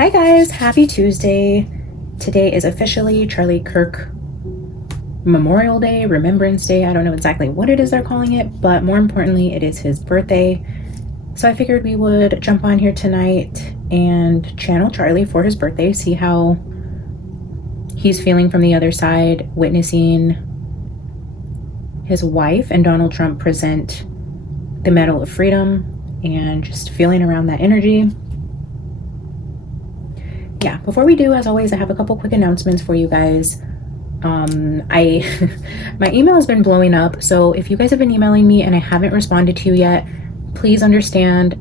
Hi guys, happy Tuesday. Today is officially Charlie Kirk Memorial Day, Remembrance Day. I don't know exactly what it is they're calling it, but more importantly, it is his birthday. So I figured we would jump on here tonight and channel Charlie for his birthday, see how he's feeling from the other side, witnessing his wife and Donald Trump present the Medal of Freedom and just feeling around that energy. Yeah, before we do, as always, I have a couple quick announcements for you guys. My email has been blowing up, so if you guys have been emailing me and I haven't responded to you yet, please understand.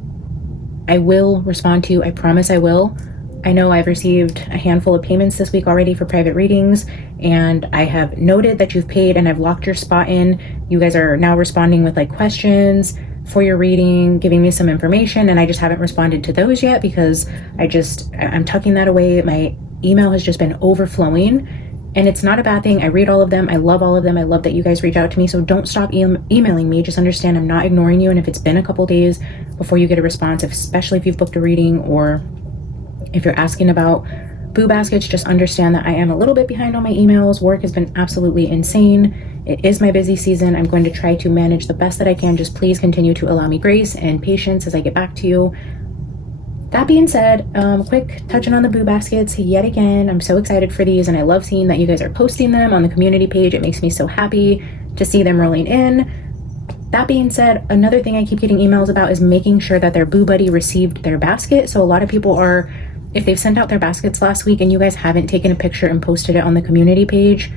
I will respond to you. I promise I will. I know I've received a handful of payments this week already for private readings, and I have noted that you've paid and I've locked your spot in. You guys are now responding with like questions for your reading, giving me some information, and I just haven't responded to those yet because I'm tucking that away. My email has just been overflowing, and it's not a bad thing. I read all of them. I love all of them. I love that you guys reach out to me, so don't stop emailing me. Just understand I'm not ignoring you, and if it's been a couple days before you get a response, especially if you've booked a reading or if you're asking about boo baskets, just understand that I am a little bit behind on my emails. Work has been absolutely insane. It is my busy season. I'm going to try to manage the best that I can. Just please continue to allow me grace and patience as I get back to you. That being said, quick touching on the boo baskets yet again. I'm so excited for these, and I love seeing that you guys are posting them on the community page. It makes me so happy to see them rolling in. That being said, another thing I keep getting emails about is making sure that their boo buddy received their basket. So a lot of people are, if they've sent out their baskets last week and you guys haven't taken a picture and posted it on the community page,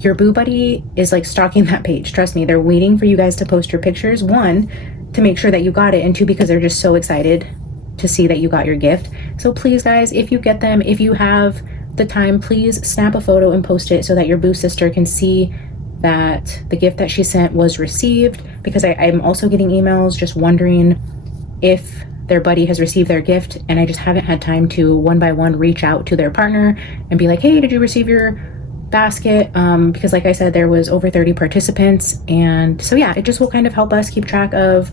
your boo buddy is like stalking that page. Trust me, they're waiting for you guys to post your pictures. One, to make sure that you got it, and two, because they're just so excited to see that you got your gift. So please guys, if you get them, if you have the time, please snap a photo and post it so that your boo sister can see that the gift that she sent was received, because I'm also getting emails just wondering if their buddy has received their gift, and I just haven't had time to one by one reach out to their partner and be like, hey, did you receive your basket? Because like I said, there was over 30 participants, and so yeah, it just will kind of help us keep track of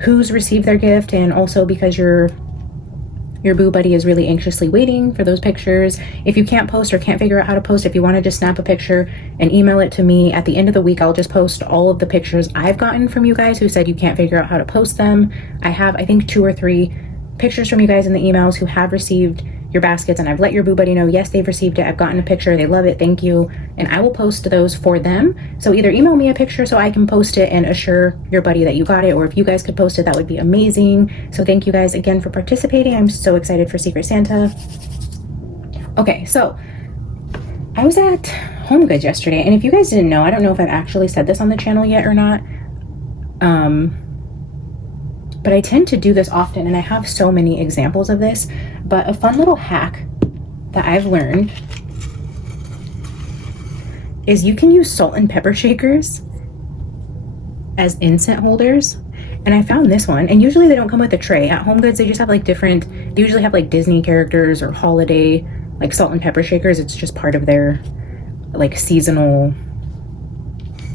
who's received their gift, and also because your boo buddy is really anxiously waiting for those pictures. If you can't post or can't figure out how to post, if you want to just snap a picture and email it to me at the end of the week, I'll just post all of the pictures I've gotten from you guys who said you can't figure out how to post them. I have, I think, 2 or 3 pictures from you guys in the emails who have received your baskets, and I've let your boo buddy know, yes, they've received it. I've gotten a picture. They love it. Thank you. And I will post those for them. So either email me a picture so I can post it and assure your buddy that you got it, or if you guys could post it, that would be amazing. So thank you guys again for participating. I'm so excited for Secret Santa. Okay, so I was at Home Goods yesterday, and if you guys didn't know, I don't know if I've actually said this on the channel yet or not, but I tend to do this often, and I have so many examples of this. But a fun little hack that I've learned is you can use salt and pepper shakers as incense holders. And I found this one, and usually they don't come with a tray. At Home Goods, they just have like different, they usually have like Disney characters or holiday, like salt and pepper shakers. It's just part of their like seasonal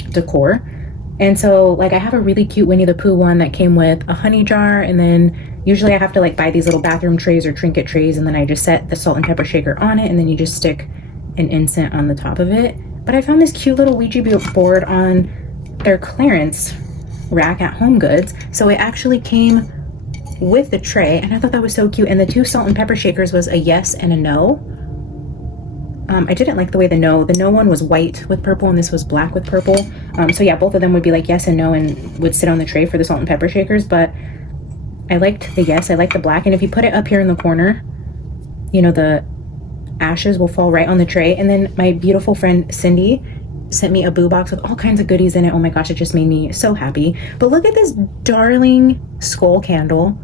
decor. And so like I have a really cute Winnie the Pooh one that came with a honey jar, and then usually I have to like buy these little bathroom trays or trinket trays, and then I just set the salt and pepper shaker on it, and then you just stick an incense on the top of it. But I found this cute little Ouija board on their clearance rack at Home Goods. So it actually came with the tray, and I thought that was so cute. And the 2 salt and pepper shakers was a yes and a no. I didn't like the way the no one was white with purple, and this was black with purple. So yeah, both of them would be like yes and no and would sit on the tray for the salt and pepper shakers. But I liked the yes, I liked the black. And if you put it up here in the corner, you know, the ashes will fall right on the tray. And then my beautiful friend Cindy sent me a boo box with all kinds of goodies in it. Oh my gosh, it just made me so happy. But look at this darling skull candle.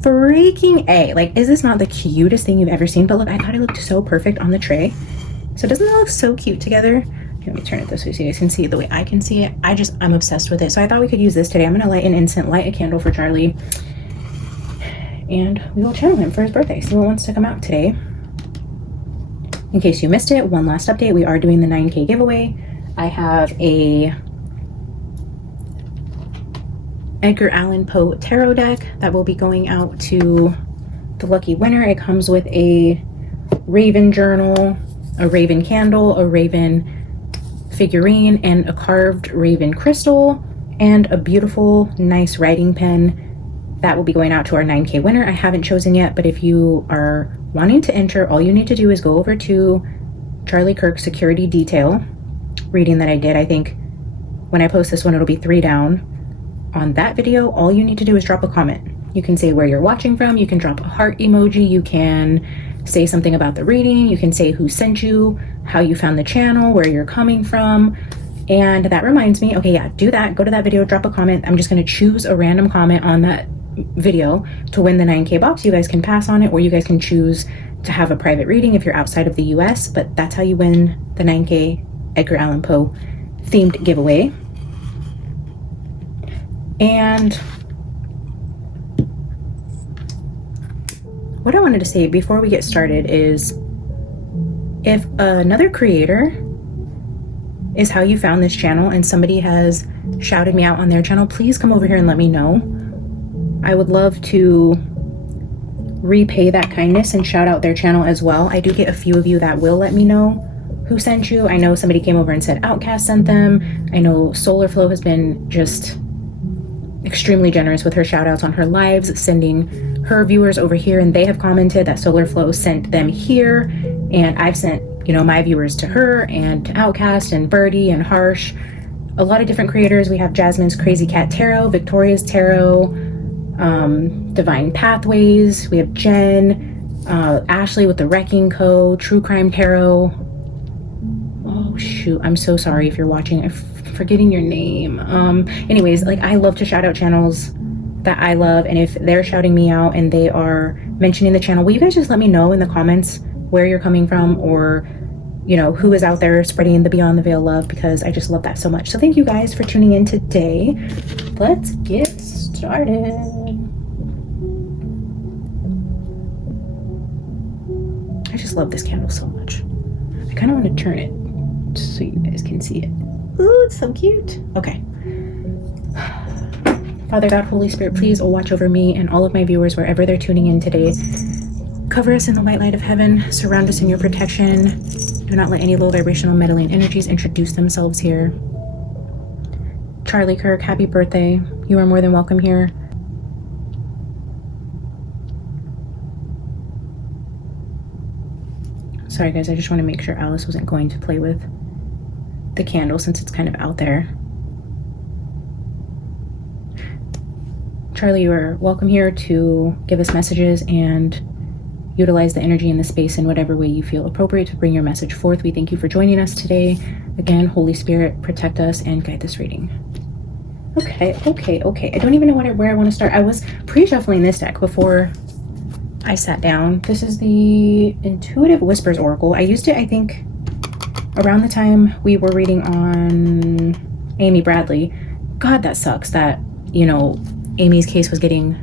Freaking A. Like, is this not the cutest thing you've ever seen? But look, I thought it looked so perfect on the tray. So doesn't that look so cute together? Here, let me turn it this way so you guys can see it the way I can see it. I'm obsessed with it. So I thought we could use this today. I'm gonna light an incense, light a candle for Charlie, and we will channel him for his birthday. See what wants to come out today. In case you missed it, one last update. We are doing the 9K giveaway. I have a Edgar Allan Poe tarot deck that will be going out to the lucky winner. It comes with a raven journal, a raven candle, a raven figurine, and a carved raven crystal, and a beautiful, nice writing pen. That will be going out to our 9K winner. I haven't chosen yet, but if you are wanting to enter, all you need to do is go over to Charlie Kirk Security Detail reading that I did. I think when I post this one, it'll be 3 down. On that video, all you need to do is drop a comment. You can say where you're watching from, you can drop a heart emoji, you can say something about the reading, you can say who sent you, how you found the channel, where you're coming from. And that reminds me, okay, yeah, do that. Go to that video, drop a comment. I'm just going to choose a random comment on that video to win the 9K box. You guys can pass on it, or you guys can choose to have a private reading if you're outside of the US, but that's how you win the 9K Edgar Allan Poe themed giveaway. And what I wanted to say before we get started is, if another creator is how you found this channel and somebody has shouted me out on their channel, please come over here and let me know. I would love to repay that kindness and shout out their channel as well. I do get a few of you that will let me know who sent you. I know somebody came over and said Outcast sent them. I know Solar Flow has been just extremely generous with her shout outs on her lives, sending her viewers over here, and they have commented that Solar Flow sent them here, and I've sent, you know, my viewers to her and to Outcast and Birdie and Harsh. A lot of different creators. We have Jasmine's Crazy Cat Tarot, Victoria's Tarot, Divine Pathways. We have Jen, Ashley with the Wrecking Co, True Crime Tarot. Oh shoot, I'm so sorry if you're watching. I'm forgetting your name. Anyways, like, I love to shout out channels that I love, and if they're shouting me out and they are mentioning the channel, will you guys just let me know in the comments where you're coming from, or, you know, who is out there spreading the Beyond the Veil love, because I just love that so much. So thank you guys for tuning in today. Let's get started. I just love this candle so much. I kind of want to turn it just so you guys can see it. Ooh, it's so cute. Okay. Father God, Holy Spirit, please watch over me and all of my viewers wherever they're tuning in today. Cover us in the white light of heaven. Surround us in your protection. Do not let any low vibrational meddling energies introduce themselves here. Charlie Kirk, happy birthday. You are more than welcome here. Sorry guys, I just want to make sure Alice wasn't going to play with the candle since it's kind of out there. Charlie, you are welcome here to give us messages and utilize the energy in the space in whatever way you feel appropriate to bring your message forth. We thank you for joining us today. Again, Holy Spirit, protect us and guide this reading. Okay. I don't even know where I want to start. I was pre-shuffling this deck before I sat down. This is the Intuitive Whispers Oracle. I used it, I think, around the time we were reading on Amy Bradley. God, that sucks that, you know, Amy's case was getting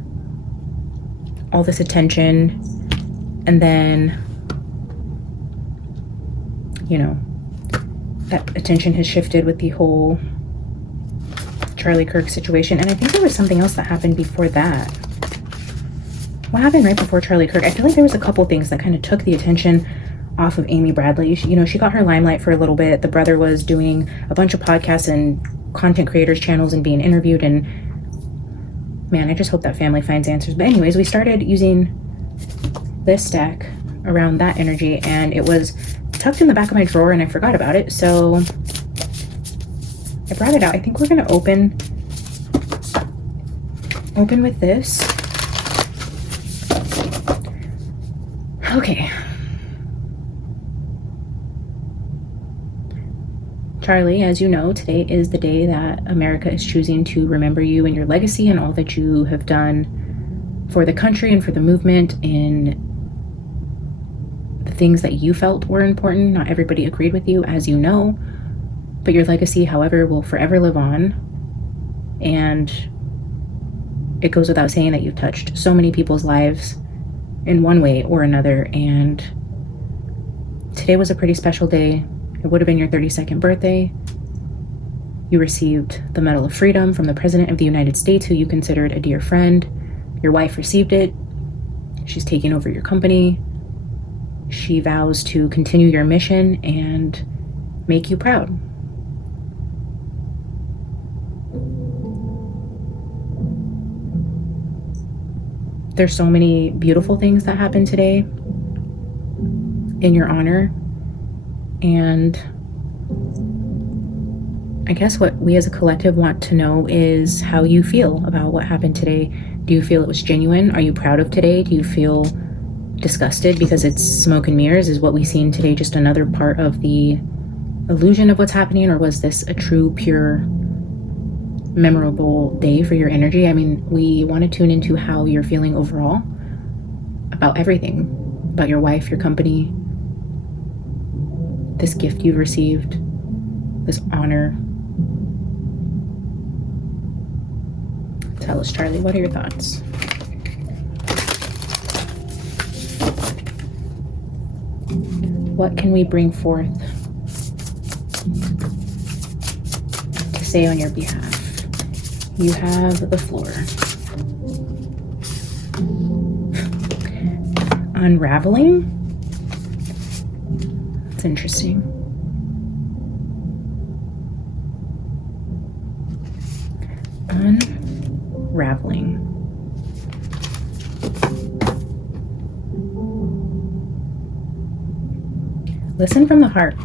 all this attention, and then, you know, that attention has shifted with the whole Charlie Kirk situation. And I think there was something else that happened before that. What happened right before Charlie Kirk? I feel like there was a couple things that kind of took the attention off of Amy Bradley. You know, she got her limelight for a little bit. The brother was doing a bunch of podcasts and content creators channels and being interviewed, and man, I just hope that family finds answers. But anyways, we started using this deck around that energy, and it was tucked in the back of my drawer and I forgot about it, so I brought it out. I think we're gonna open with this. Okay. Charlie, as you know, today is the day that America is choosing to remember you and your legacy and all that you have done for the country and for the movement, in the things that you felt were important. Not everybody agreed with you, as you know, but your legacy, however, will forever live on. And it goes without saying that you've touched so many people's lives in one way or another. And today was a pretty special day. It would have been your 32nd birthday. You received the Medal of Freedom from the President of the United States, who you considered a dear friend. Your wife received it. She's taking over your company. She vows to continue your mission and make you proud. There's so many beautiful things that happen today in your honor. And I guess what we as a collective want to know is how you feel about what happened today. Do you feel it was genuine? Are you proud of today? Do you feel disgusted because it's smoke and mirrors? Is what we seen today just another part of the illusion of what's happening? Or was this a true, pure, memorable day for your energy? I mean, we want to tune into how you're feeling overall about everything, about your wife, your company, this gift you've received, this honor. Tell us, Charlie, what are your thoughts? What can we bring forth to say on your behalf? You have the floor. Unraveling? That's interesting. Unraveling. Listen from the heart.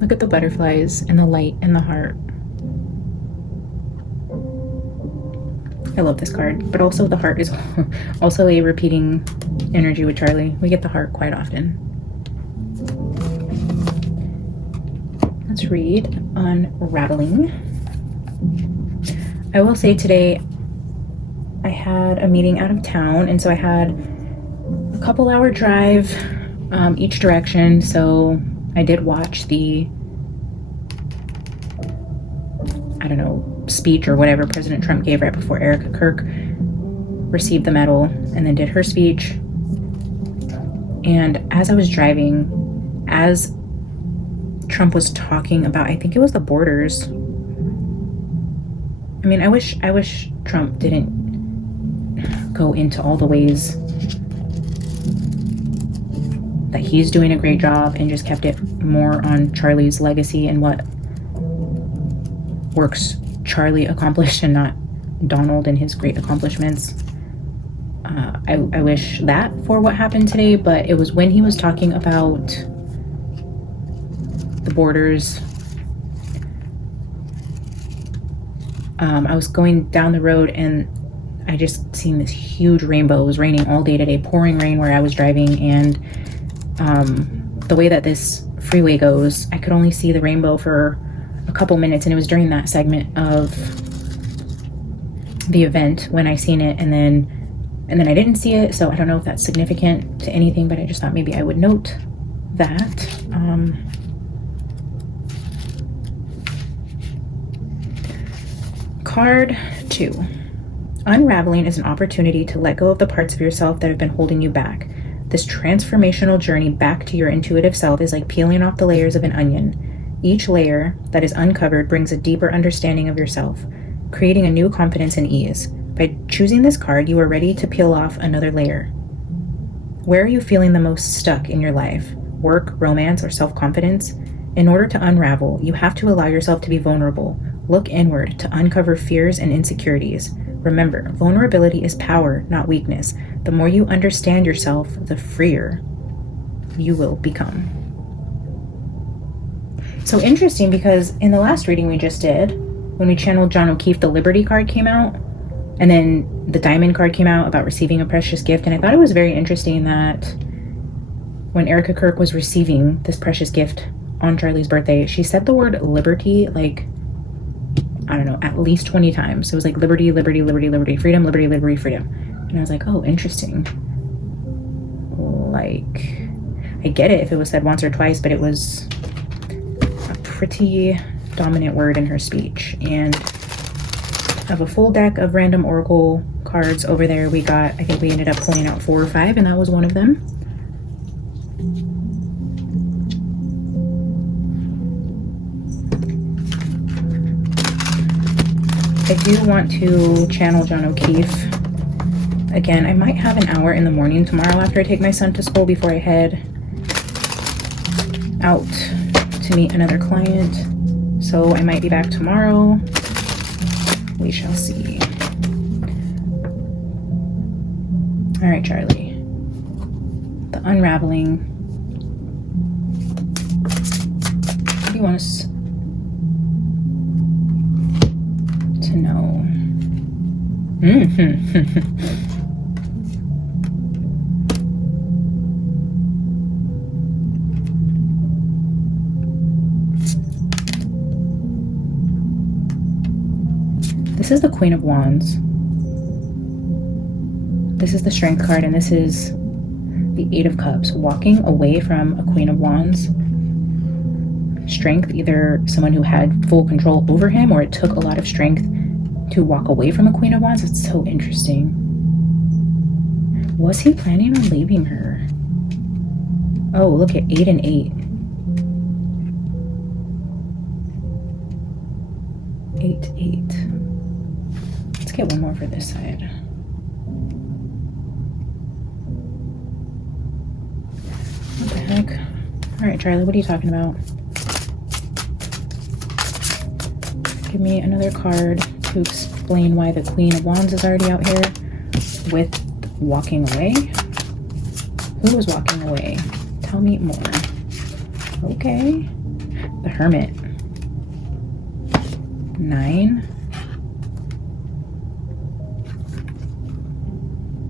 Look at the butterflies and the light and the heart. I love this card, but also the heart is also a repeating energy with Charlie. We get the heart quite often. Let's read Unraveling. I will say today I had a meeting out of town, and so I had a couple-hour drive each direction. So I did watch the, I don't know, speech or whatever President Trump gave right before Erica Kirk received the medal, and then did her speech. And as I was driving, as Trump was talking about, I think it was the borders. I mean, I wish Trump didn't go into all the ways that he's doing a great job and just kept it more on Charlie's legacy and what works Charlie accomplished and not Donald and his great accomplishments. I wish that for what happened today, but it was when he was talking about the borders. I was going down the road and I just seen this huge rainbow. It was raining all day today, pouring rain where I was driving, and the way that this freeway goes, I could only see the rainbow for a couple minutes, and it was during that segment of the event when I seen it, and then I didn't see it. So I don't know if that's significant to anything, but I just thought maybe I would note that. Card 2. Unraveling is an opportunity to let go of the parts of yourself that have been holding you back. This transformational journey back to your intuitive self is like peeling off the layers of an onion. Each layer that is uncovered brings a deeper understanding of yourself, creating a new confidence and ease. By choosing this card, you are ready to peel off another layer. Where are you feeling the most stuck in your life? Work, romance, or self-confidence? In order to unravel, you have to allow yourself to be vulnerable. Look inward to uncover fears and insecurities. Remember, vulnerability is power, not weakness. The more you understand yourself, the freer you will become. So interesting, because in the last reading we just did, when we channeled John O'Keefe, the Liberty card came out, and then the Diamond card came out about receiving a precious gift. And I thought it was very interesting that when Erica Kirk was receiving this precious gift on Charlie's birthday, she said the word liberty like, I don't know, at least 20 times. It was like liberty, liberty, liberty, liberty, freedom, liberty, liberty, freedom. And I was like, oh, interesting. Like, I get it if it was said once or twice, but it was a pretty dominant word in her speech. And I have a full deck of random oracle cards over there. We got, I think we ended up pulling out 4 or 5, and that was one of them. I do want to channel John O'Keefe Again, I might have an hour in the morning tomorrow after I take my son to school before I head out to meet another client. So I might be back tomorrow. We shall see. All right, Charlie. The unraveling. What do you want us to know? This is the Queen of Wands. This is the Strength card, and this is the Eight of Cups. Walking away from a Queen of Wands. Strength, either someone who had full control over him, or it took a lot of strength to walk away from a Queen of Wands. It's so interesting. Was he planning on leaving her? Oh, look at 8 and 8. 8, 8. Let's get one more for this side. What the heck? All right, Charlie, what are you talking about? Give me another card to explain why the Queen of Wands is already out here with walking away. Who was walking away? Tell me more. Okay. The Hermit. 9.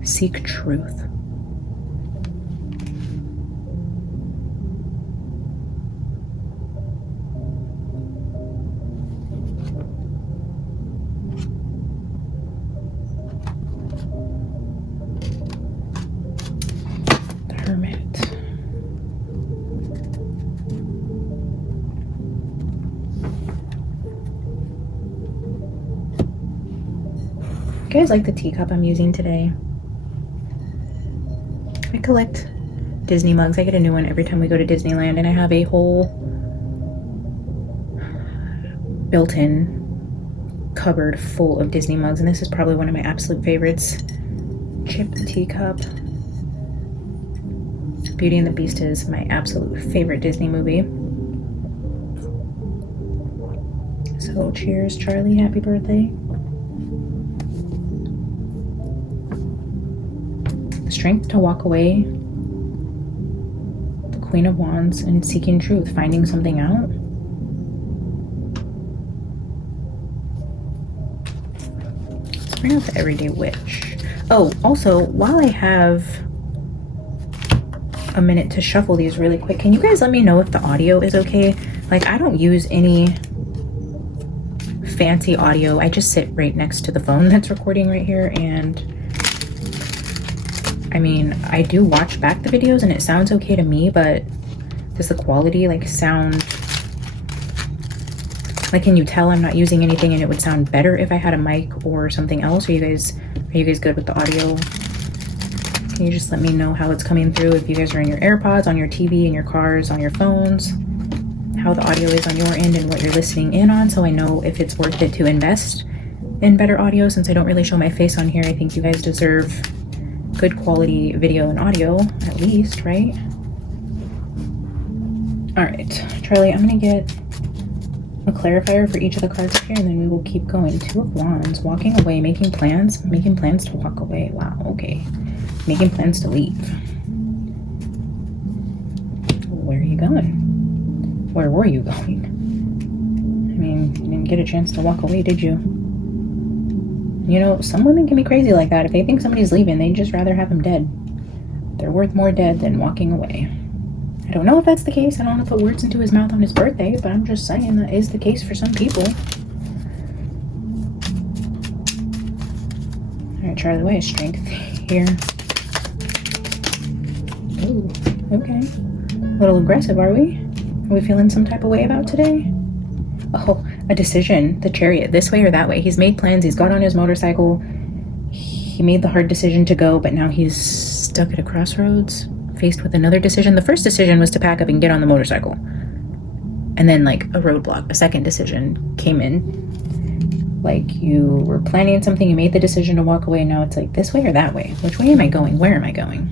Seek truth. The Hermit. You guys like the teacup I'm using today? I collect Disney mugs. I get a new one every time we go to Disneyland, and I have a whole built-in cupboard full of Disney mugs, and this is probably one of my absolute favorites. Chip teacup. Beauty and the Beast is my absolute favorite Disney movie. So cheers, Charlie. Happy birthday. Strength to walk away. The Queen of Wands, and seeking truth, finding something out. Let's bring out the Everyday Witch. Oh, also, while I have a minute to shuffle these really quick, can you guys let me know if the audio is okay? Like, I don't use any fancy audio. I just sit right next to the phone that's recording right here, and I mean, I do watch back the videos and it sounds okay to me, but does the quality like sound, like, can you tell I'm not using anything and it would sound better if I had a mic or something else? Are you guys good with the audio? Can you just let me know how it's coming through? If you guys are in your AirPods, on your TV, in your cars, on your phones, how the audio is on your end and what you're listening in on, so I know if it's worth it to invest in better audio. Since I don't really show my face on here, I think you guys deserve good quality video and audio, at least, right? All right, Charlie, I'm gonna get a clarifier for each of the cards here, and then we will keep going. 2 of Wands, walking away, making plans to walk away. Wow, okay. Making plans to leave. Where are you going? Where were you going? I mean, you didn't get a chance to walk away, did you? You know, some women can be crazy like that. If they think somebody's leaving, they'd just rather have them dead. They're worth more dead than walking away. I don't know if that's the case. I don't want to put words into his mouth on his birthday, but I'm just saying that is the case for some people. All right, Charlie, what is strength here? Ooh, okay. A little aggressive, are we? Are we feeling some type of way about today? Oh, a decision. The Chariot, this way or that way. He's made plans. He's got on his motorcycle. He made the hard decision to go, but now he's stuck at a crossroads, faced with another decision. The first decision was to pack up and get on the motorcycle. And then, like, a roadblock, a second decision came in. Like you were planning something, you made the decision to walk away. Now it's like this way or that way. Which way am I going? Where am I going?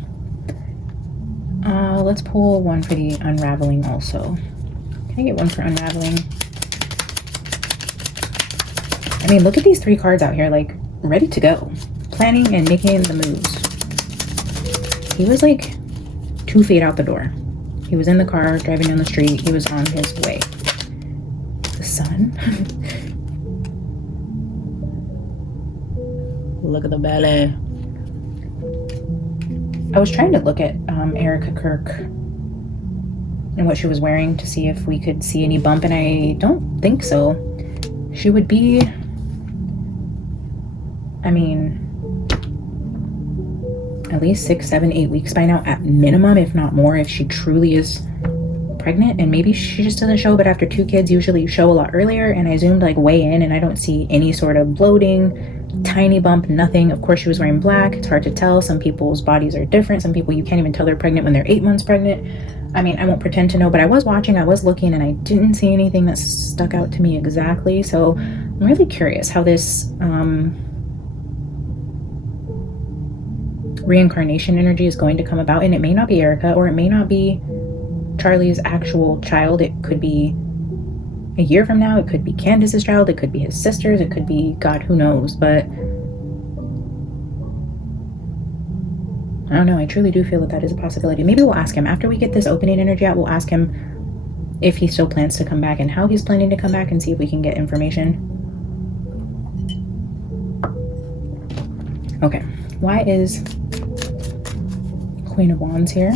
Let's pull one for the unraveling also. Can I get one for unraveling? I mean, look at these 3 cards out here, like ready to go. Planning and making the moves. He was like 2 feet out the door. He was in the car, driving down the street. He was on his way. The sun. Look at the belly. I was trying to look at Erica Kirk and what she was wearing to see if we could see any bump, and I don't think so. She would be, I mean, at least 6, 7, 8 weeks by now at minimum, if not more, if she truly is pregnant. And maybe she just doesn't show, but after 2 kids usually you show a lot earlier, and I zoomed like way in and I don't see any sort of bloating, tiny bump, nothing. Of course she was wearing black. It's hard to tell. Some people's bodies are different. Some people you can't even tell they're pregnant when they're 8 months pregnant. I mean, I won't pretend to know, but I was watching, I was looking, and I didn't see anything that stuck out to me exactly. So I'm really curious how this reincarnation energy is going to come about. And it may not be Erica, or it may not be Charlie's actual child. It could be a year from now. It could be Candace's child. It could be his sister's. It could be God, who knows. But I don't know. I truly do feel that that is a possibility. Maybe we'll ask him after we get this opening energy out. We'll ask him if he still plans to come back and how he's planning to come back, and see if we can get information. Okay. Why is Queen of Wands here?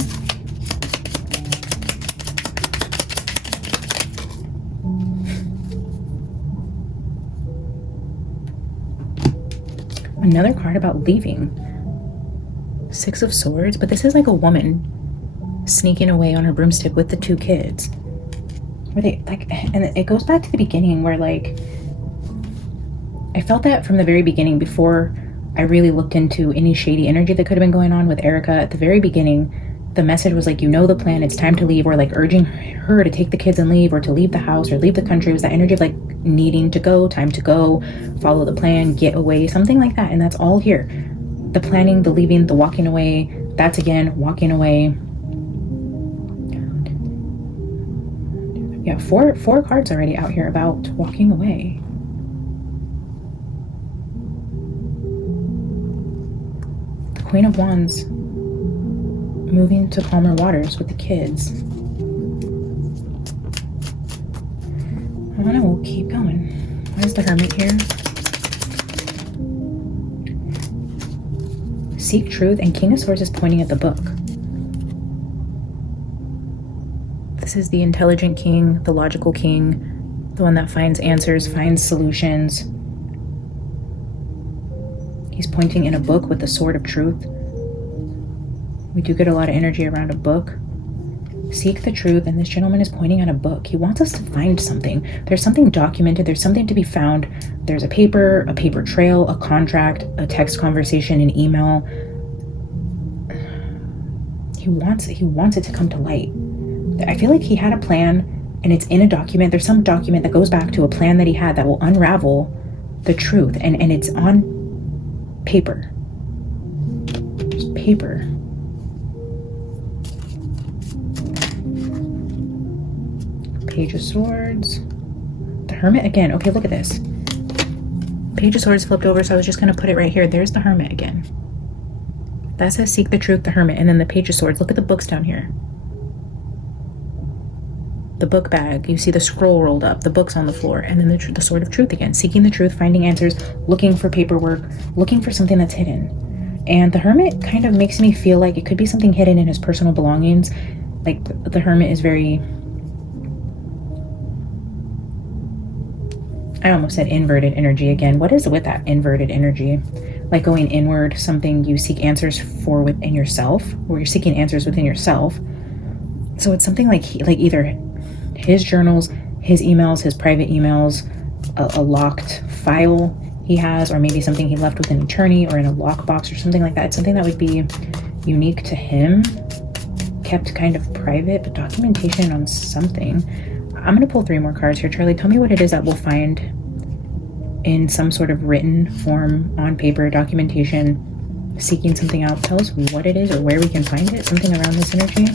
Another card about leaving. 6 of Swords, but this is like a woman sneaking away on her broomstick with the 2 kids. Where they like, and it goes back to the beginning where like, I felt that from the very beginning before I really looked into any shady energy that could have been going on with Erica. At the very beginning, the message was like, you know the plan, it's time to leave, or like urging her to take the kids and leave, or to leave the house or leave the country. It was that energy of like needing to go, time to go, follow the plan, get away, something like that. And that's all here. The planning, the leaving, the walking away, that's again walking away. Yeah, four cards already out here about walking away. The Queen of Wands moving to calmer waters with the kids. I don't know, we'll keep going. Why is the Hermit here? Seek truth, and King of Swords is pointing at the book. This is the intelligent king, the logical king, the one that finds answers, finds solutions. He's pointing in a book with the sword of truth. We do get a lot of energy around a book. Seek the truth, and this gentleman is pointing at a book. He wants us to find something. There's something documented. There's something to be found. There's a paper trail, a contract, a text conversation, an email. He wants it to come to light. I feel like he had a plan, and it's in a document. There's some document that goes back to a plan that he had that will unravel the truth, and it's on paper. Just paper. Page of Swords. The Hermit again. Okay, look at this. Page of Swords flipped over, so I was just going to put it right here. There's the Hermit again. That says Seek the Truth, the Hermit, and then the Page of Swords. Look at the books down here. The book bag. You see the scroll rolled up, the books on the floor, and then the Sword of Truth again. Seeking the truth, finding answers, looking for paperwork, looking for something that's hidden. And the Hermit kind of makes me feel like it could be something hidden in his personal belongings. Like the Hermit is very... I almost said inverted energy again. What is with that inverted energy? Like going inward, something you seek answers for within yourself, or you're seeking answers within yourself. So it's something like either his journals, his emails, his private emails, a locked file he has, or maybe something he left with an attorney or in a lockbox or something like that. It's something that would be unique to him, kept kind of private, but documentation on something. I'm going to pull 3 more cards here. Charlie, tell me what it is that we'll find in some sort of written form, on paper, documentation, seeking something out. Tell us what it is or where we can find it. Something around this energy.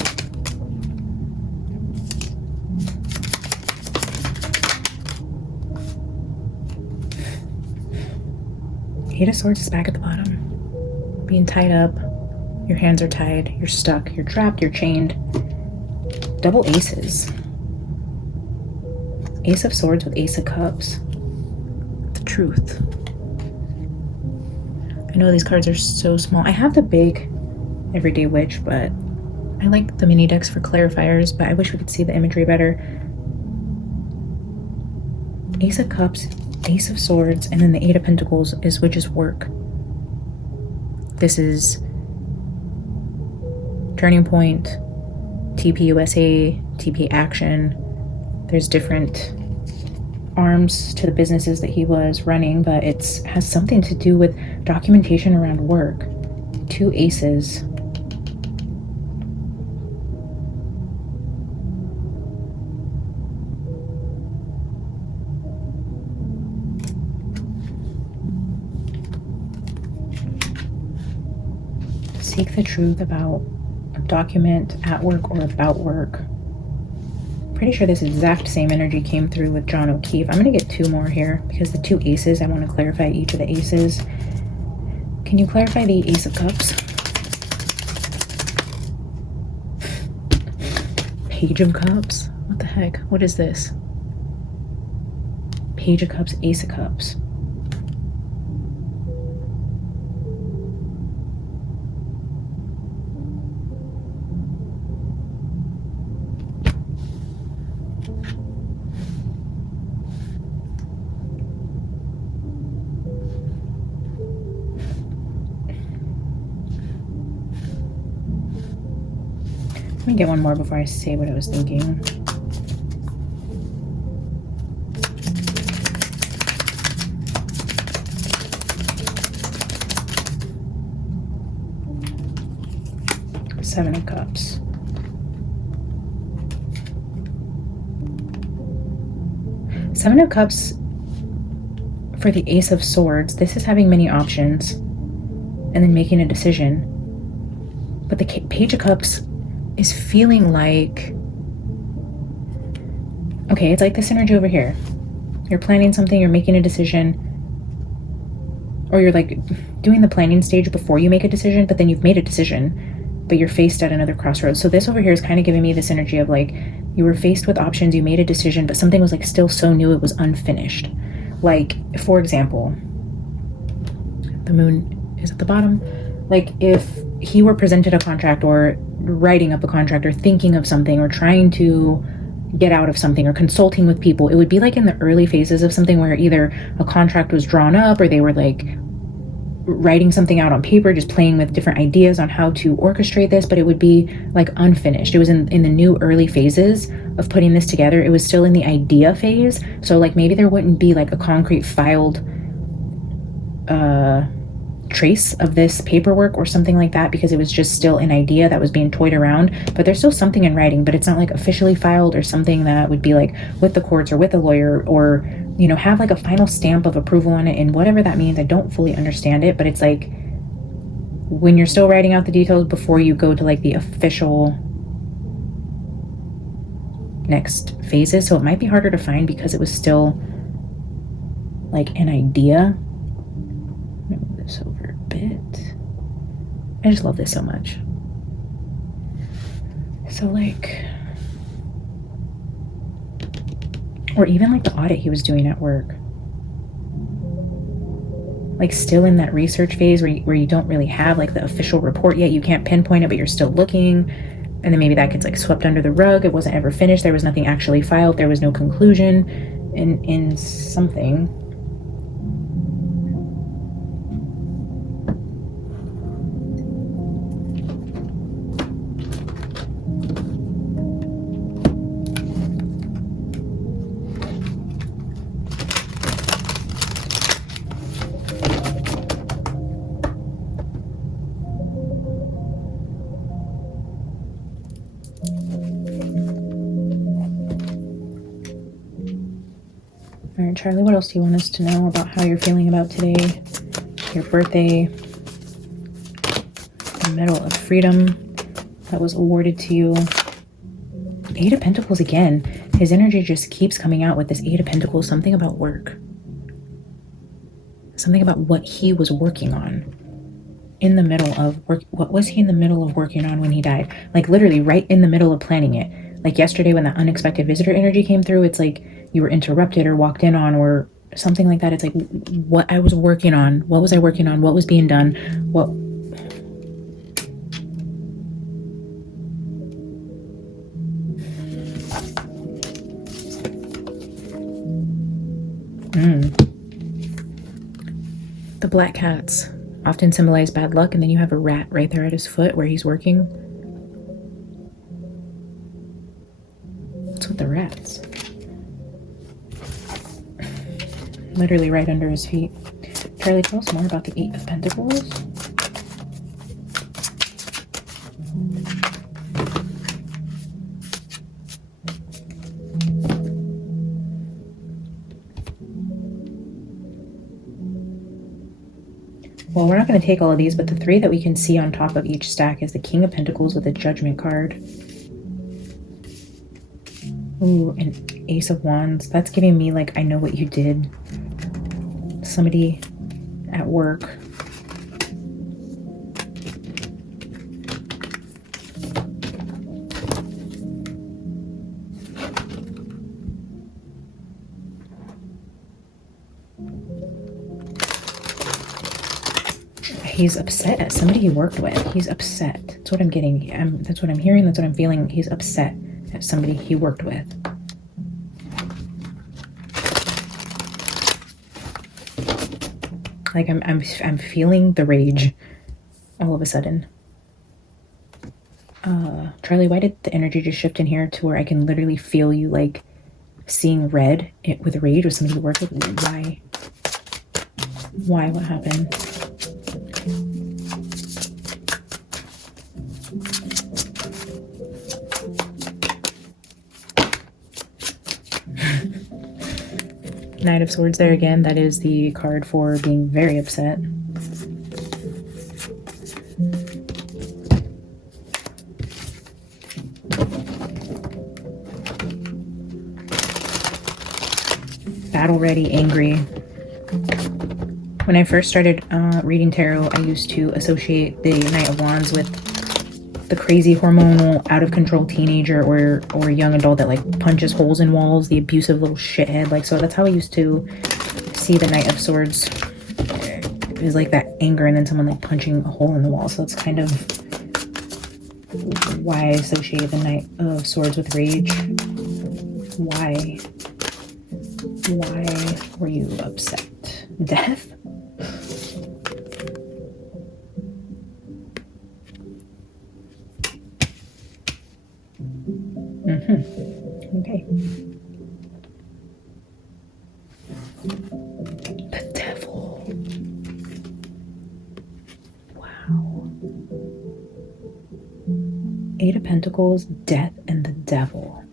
Eight of Swords is back at the bottom. Being tied up. Your hands are tied. You're stuck. You're trapped. You're chained. Double aces. Ace of Swords with Ace of Cups. The Truth. I know these cards are so small. I have the big Everyday Witch, but I like the mini decks for clarifiers, but I wish we could see the imagery better. Ace of Cups, Ace of Swords, and then the Eight of Pentacles is Witch's work. This is Turning Point, TP USA, TP Action. There's different arms to the businesses that he was running, but it has something to do with documentation around work. Two aces. Seek the truth about a document at work or about work. Pretty sure this exact same energy came through with John O'Keefe. I'm going to get two more here because the two aces, I want to clarify each of the aces. Can you clarify the Ace of Cups? Page of Cups? What the heck? What is this? Page of Cups, Ace of Cups. Let me get one more before I say what I was thinking. Seven of Cups. Seven of Cups for the Ace of Swords. This is having many options and then making a decision. But the Page of Cups is feeling like, okay, it's like this energy over here. You're planning something, you're making a decision, or you're like doing the planning stage before you make a decision, but then you've made a decision, but you're faced at another crossroads. So this over here is kind of giving me this energy of like, you were faced with options, you made a decision, but something was like still so new it was unfinished. Like, for example, the moon is at the bottom. Like if he were presented a contract or writing up a contract or thinking of something or trying to get out of something or consulting with people, it would be like in the early phases of something where either a contract was drawn up or they were like writing something out on paper, just playing with different ideas on how to orchestrate this, but it would be like unfinished. It was in the new early phases of putting this together. It was still in the idea phase. So like maybe there wouldn't be like a concrete filed trace of this paperwork or something like that, because it was just still an idea that was being toyed around, but there's still something in writing, but it's not like officially filed or something that would be like with the courts or with a lawyer or, you know, have like a final stamp of approval on it, and whatever that means. I don't fully understand it, but it's like when you're still writing out the details before you go to like the official next phases. So it might be harder to find because it was still like an idea. Move this over a bit. I just love this so much. So like, or even like the audit he was doing at work, like still in that research phase where you don't really have like the official report yet. You can't pinpoint it, but you're still looking. And then maybe that gets like swept under the rug. It wasn't ever finished. There was nothing actually filed. There was no conclusion in something. All right, Charlie, what else do you want us to know about how you're feeling about today? Your birthday, the Medal of Freedom that was awarded to you. Eight of Pentacles again. His energy just keeps coming out with this Eight of Pentacles. Something about work. Something about what he was working on. In the middle of work. What was he in the middle of working on when he died? Like literally right in the middle of planning it. Like yesterday when that unexpected visitor energy came through, it's like you were interrupted or walked in on or something like that. It's like what I was working on. What was I working on? What was being done? What... The black cats often symbolize bad luck, and then you have a rat right there at his foot where he's working. What's with the rats? Literally right under his feet. Charlie, tell us more about the Eight of Pentacles. Well, we're not going to take all of these, but the three that we can see on top of each stack is the King of Pentacles with a Judgment card. Ooh, an Ace of Wands. That's giving me like, I know what you did. Somebody at work. He's upset at somebody he worked with. He's upset. That's what I'm getting. That's what I'm hearing. That's what I'm feeling. He's upset at somebody he worked with. Like I'm feeling the rage all of a sudden. Charlie, why did the energy just shift in here to where I can literally feel you like seeing red with rage with somebody you worked with? Why? Why? What happened? Knight of Swords there again. That is the card for being very upset. Battle ready, angry. When I first started reading tarot, I used to associate the Knight of Wands with the crazy hormonal out of control teenager or young adult that like punches holes in walls, the abusive little shithead. Like, so that's how I used to see the Knight of Swords. It was like that anger and then someone like punching a hole in the wall. So that's kind of why I associate the Knight of Swords with rage. Why were you upset? Death? Okay. The devil. Wow. Eight of Pentacles, death, and the devil.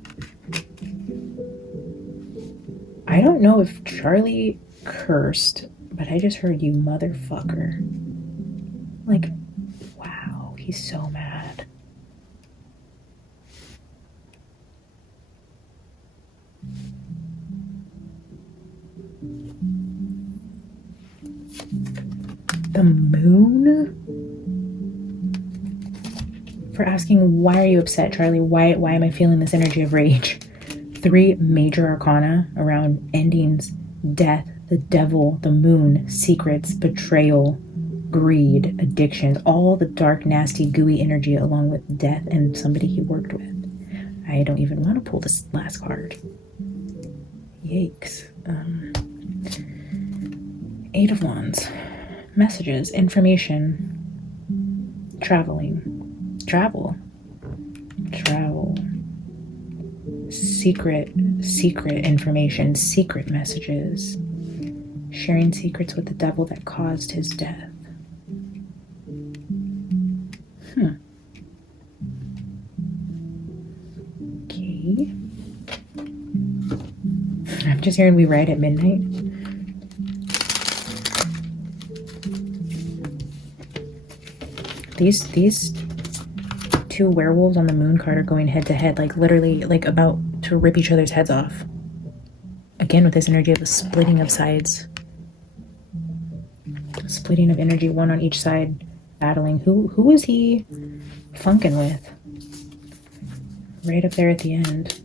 I don't know if Charlie cursed, but I just heard you motherfucker. Like, wow, he's so mad. The moon? For asking, why are you upset, Charlie? Why am I feeling this energy of rage? Three major arcana around endings, death, the devil, the moon, secrets, betrayal, greed, addictions, all the dark, nasty, gooey energy along with death and somebody he worked with. I don't even want to pull this last card. Yikes. Eight of Wands. Messages, information, traveling, travel, secret information, secret messages, sharing secrets with the devil that caused his death. Okay. I'm just hearing we ride at midnight. These two werewolves on the moon card are going head to head, like literally like about to rip each other's heads off. Again, with this energy of the splitting of sides. Splitting of energy, one on each side, battling. Who is he funking with? Right up there at the end.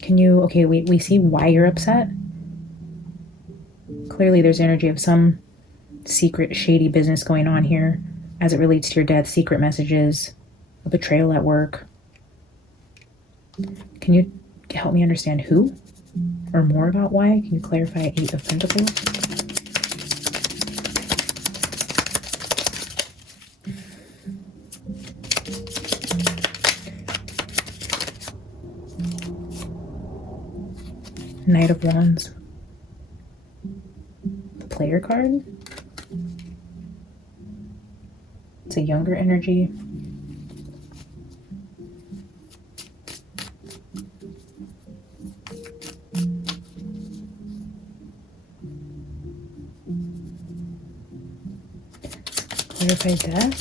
Can you, okay, we see why you're upset. Clearly there's energy of some secret shady business going on here as it relates to your death, secret messages, a betrayal at work. Can you help me understand who or more about why? Can you clarify Eight of Pentacles? Knight of Wands. The Player card. It's a younger energy. Clarify death.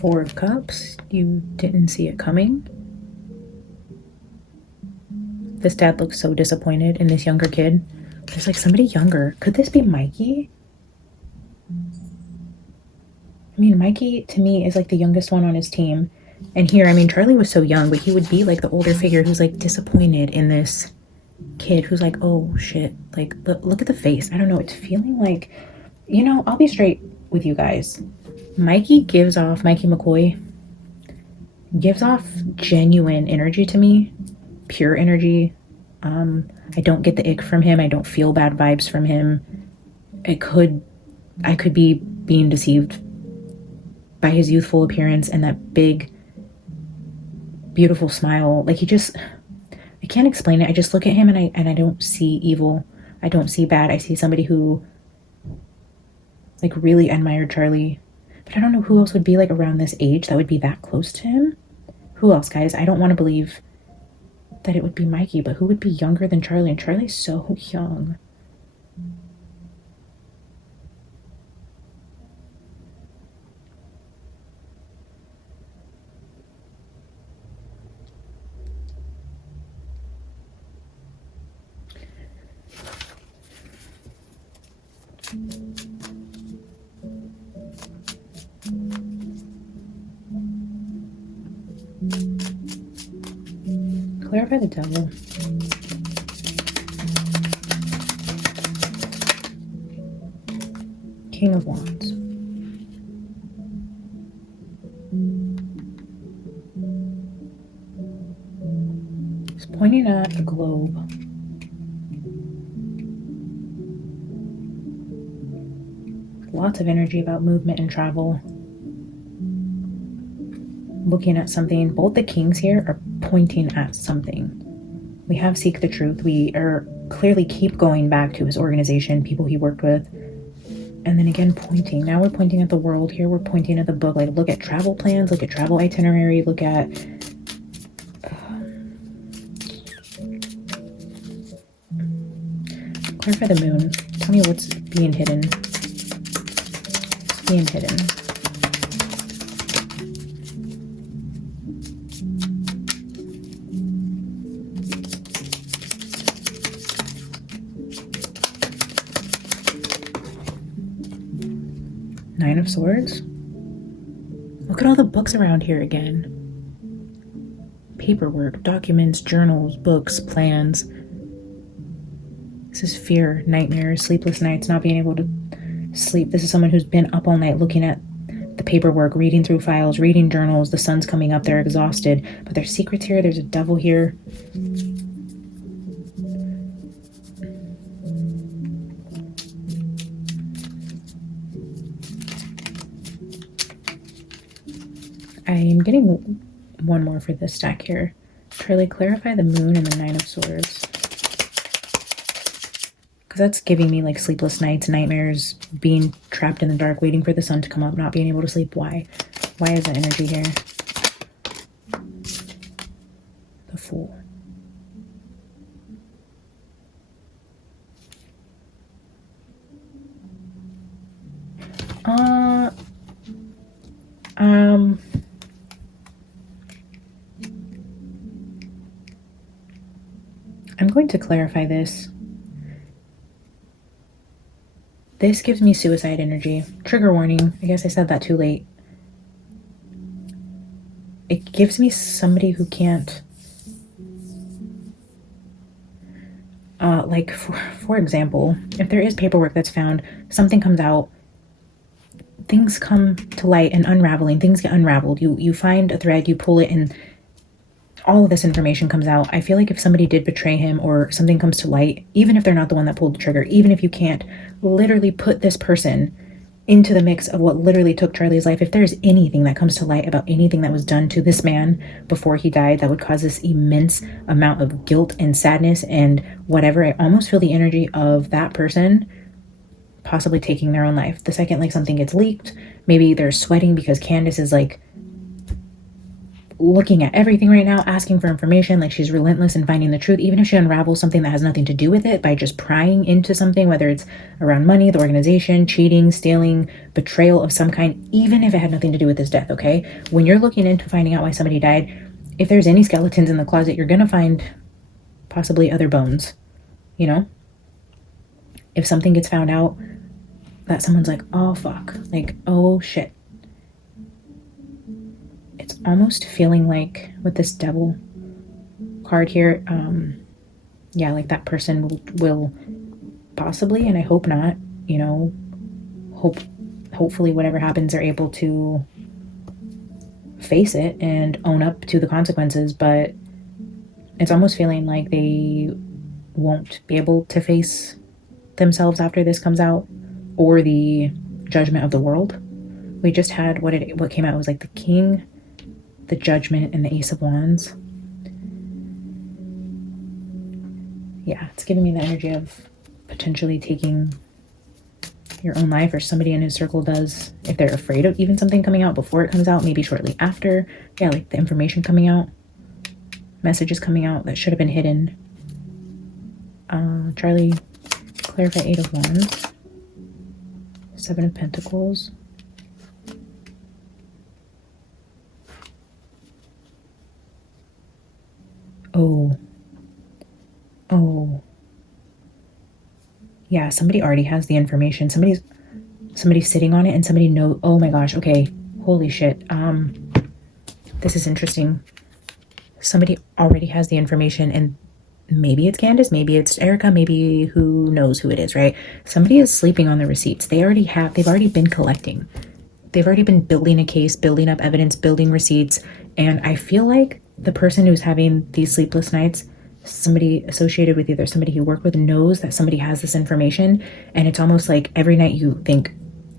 Four of Cups. You didn't see it coming. This dad looks so disappointed in this younger kid. There's like somebody younger. Could this be Mikey? I mean, Mikey to me is like the youngest one on his team. And here, I mean, Charlie was so young, but he would be like the older figure who's like disappointed in this kid who's like, oh shit, like look at the face. I don't know, it's feeling like, you know, I'll be straight with you guys. Mikey McCoy gives off genuine energy to me, pure energy. I don't get the ick from him. I don't feel bad vibes from him. I could be being deceived by his youthful appearance and that big, beautiful smile. Like I can't explain it. I just look at him and I don't see evil. I don't see bad. I see somebody who like really admired Charlie. But I don't know who else would be like around this age that would be that close to him. Who else, guys? I don't want to believe that it would be Mikey, but who would be younger than Charlie? And Charlie's so young. Clarify the Devil. King of Wands. It's pointing at a globe. Lots of energy about movement and travel. Looking at something. Both the kings here are pointing at something. We have Seek the Truth. We are clearly keep going back to his organization, people he worked with. And then again, pointing. Now we're pointing at the world. Here we're pointing at the book. Like, look at travel plans, look at travel itinerary, look at... Clarify the moon. Tell me what's being hidden. What's being hidden? Nine of Swords. Look at all the books around here again. Paperwork, documents, journals, books, plans. This is fear, nightmares, sleepless nights, not being able to sleep. This is someone who's been up all night looking at the paperwork, reading through files, reading journals. The sun's coming up, they're exhausted. But there's secrets here, there's a devil here. I'm getting one more for this stack here. Charlie, clarify the moon and the Nine of Swords. Because that's giving me like sleepless nights, nightmares, being trapped in the dark, waiting for the sun to come up, not being able to sleep. Why? Why is that energy here? Fool. I'm going to clarify this. This gives me suicide energy. Trigger warning. I guess I said that too late. It gives me somebody who can't, like, for example, if there is paperwork that's found, something comes out, things come to light and unraveling, things get unraveled. You find a thread, you pull it, and all of this information comes out. I feel like if somebody did betray him or something comes to light, even if they're not the one that pulled the trigger, even if you can't literally put this person into the mix of what literally took Charlie's life, if there's anything that comes to light about anything that was done to this man before he died that would cause this immense amount of guilt and sadness and whatever, I almost feel the energy of that person possibly taking their own life. The second like something gets leaked, maybe they're sweating because Candace is like looking at everything right now, asking for information, like she's relentless in finding the truth, even if she unravels something that has nothing to do with it by just prying into something, whether it's around money, the organization, cheating, stealing, betrayal of some kind, even if it had nothing to do with his death. Okay, when you're looking into finding out why somebody died, if there's any skeletons in the closet, you're gonna find possibly other bones. You know, if something gets found out that someone's like, oh fuck, like, oh shit, it's almost feeling like with this devil card here, yeah, like that person will possibly, and I hope not, you know, hopefully whatever happens, they're able to face it and own up to the consequences, but it's almost feeling like they won't be able to face themselves after this comes out, or the judgment of the world. We just had what came out was like the King, the Judgment, and the Ace of Wands. Yeah, it's giving me the energy of potentially taking your own life, or somebody in his circle does, if they're afraid of even something coming out before it comes out, maybe shortly after. Yeah, like the information coming out, messages coming out that should have been hidden. Charlie, clarify 8 of Wands, 7 of Pentacles. Oh, yeah, somebody already has the information. Somebody's sitting on it, and somebody knows. Oh my gosh, okay, holy shit. This is interesting. Somebody already has the information, and maybe it's Candace, maybe it's Erica, maybe who knows who it is, right? Somebody is sleeping on the receipts. They've already been collecting. They've already been building a case, building up evidence, building receipts, and I feel like the person who's having these sleepless nights, somebody associated with either somebody you work with, knows that somebody has this information, and it's almost like every night you think,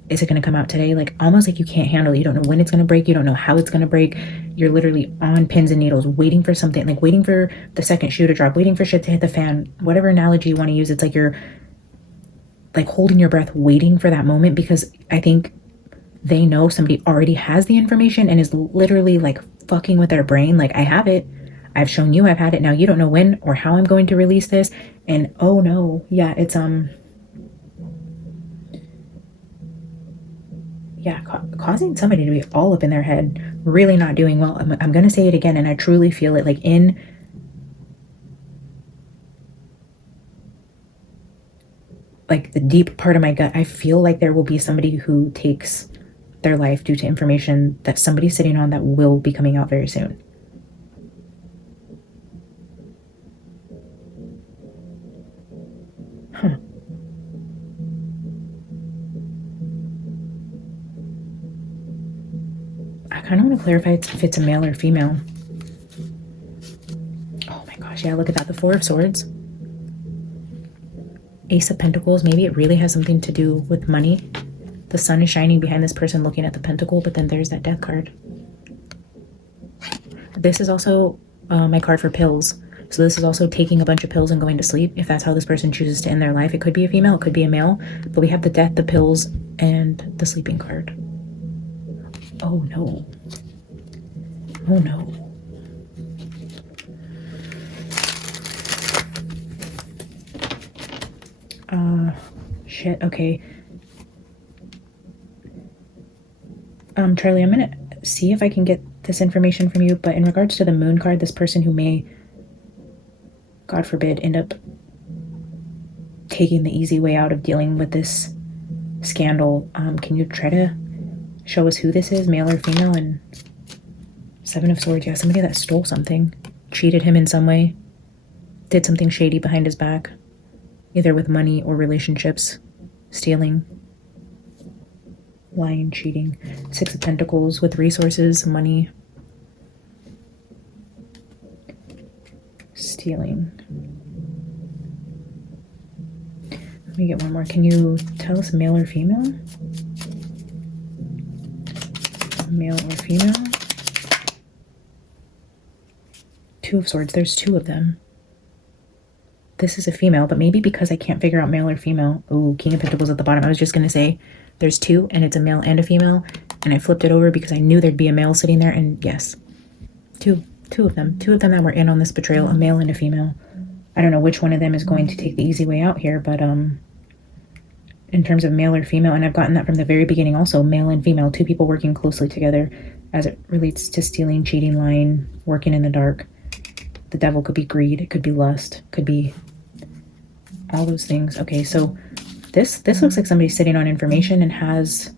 is it going to come out today? Like almost like you can't handle it. You don't know when it's going to break. You don't know how it's going to break. You're literally on pins and needles waiting for something, like waiting for the second shoe to drop, waiting for shit to hit the fan, whatever analogy you want to use. It's like you're like holding your breath, waiting for that moment, because I think they know somebody already has the information and is literally like fucking with their brain. Like, I have it. I've shown you I've had it. Now you don't know when or how I'm going to release this. And oh no, yeah, it's yeah, causing somebody to be all up in their head, really not doing well. I'm gonna say it again, and I truly feel it, like in like the deep part of my gut, I feel like there will be somebody who takes their life due to information that somebody's sitting on that will be coming out very soon. Huh. I kind of want to clarify if it's a male or female. Oh my gosh, yeah, look at that. The 4 of Swords. Ace of Pentacles. Maybe it really has something to do with money. The sun is shining behind this person looking at the pentacle, but then there's that death card. This is also my card for pills. So this is also taking a bunch of pills and going to sleep, if that's how this person chooses to end their life. It could be a female, it could be a male, but we have the death, the pills, and the sleeping card. Oh no. Oh no. Shit, okay. Charlie, I'm gonna see if I can get this information from you, but in regards to the moon card, this person who may, God forbid, end up taking the easy way out of dealing with this scandal, can you try to show us who this is, male or female? And Seven of Swords, yeah, somebody that stole something, cheated him in some way, did something shady behind his back, either with money or relationships, stealing, lying, cheating. Six of Pentacles with resources, money, stealing. Let me get one more. Can you tell us male or female? Male or female? Two of Swords. There's two of them. This is a female, but maybe because I can't figure out male or female. Oh, King of Pentacles at the bottom. I was just going to say there's two and it's a male and a female. And I flipped it over because I knew there'd be a male sitting there. And yes, two of them. Two of them that were in on this betrayal, a male and a female. I don't know which one of them is going to take the easy way out here, but in terms of male or female, and I've gotten that from the very beginning also, male and female, two people working closely together as it relates to stealing, cheating, lying, working in the dark. The devil could be greed, it could be lust, could be all those things. Okay, so this looks like somebody's sitting on information and has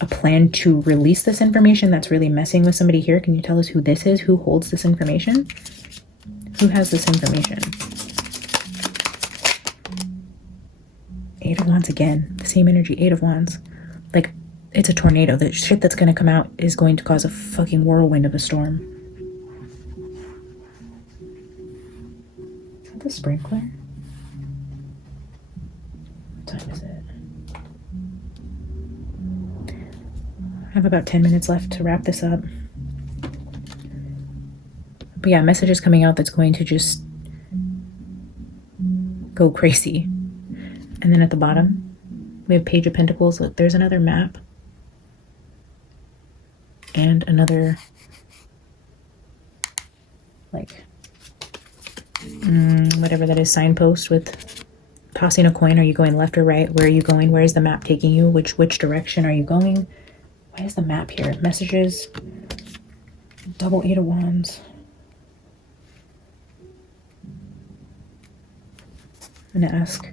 a plan to release this information that's really messing with somebody here. Can you tell us who this is? Who holds this information? Who has this information? Eight of Wands again. The same energy. Eight of Wands. Like, it's a tornado. The shit that's going to come out is going to cause a fucking whirlwind of a storm. Is that the sprinkler? What time is it? I have about 10 minutes left to wrap this up. But yeah, messages coming out that's going to just go crazy. And then at the bottom, we have Page of Pentacles. Look, there's another map. And another, like, whatever that is, signpost with tossing a coin. Are you going left or right? Where are you going? Where is the map taking you? Which direction are you going? Why is the map here? Messages. Double Eight of Wands. I'm going to ask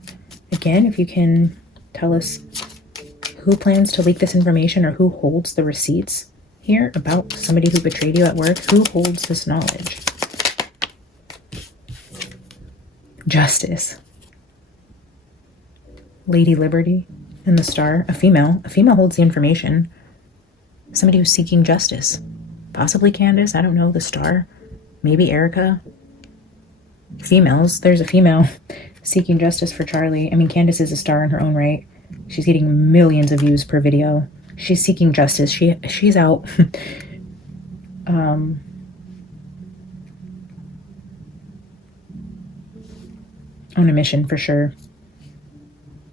again if you can tell us who plans to leak this information or who holds the receipts here about somebody who betrayed you at work. Who holds this knowledge? Justice. Lady Liberty and the Star. A female. A female holds the information. Somebody who's seeking justice. Possibly Candace. I don't know. The Star. Maybe Erica. Females. There's a female seeking justice for Charlie. I mean, Candace is a star in her own right. She's getting millions of views per video. She's seeking justice. She's out on a mission for sure.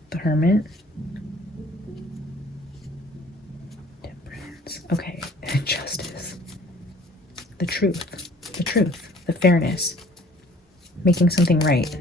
The Hermit. Temperance. Okay. Justice. The truth. The truth. The fairness. Making something right.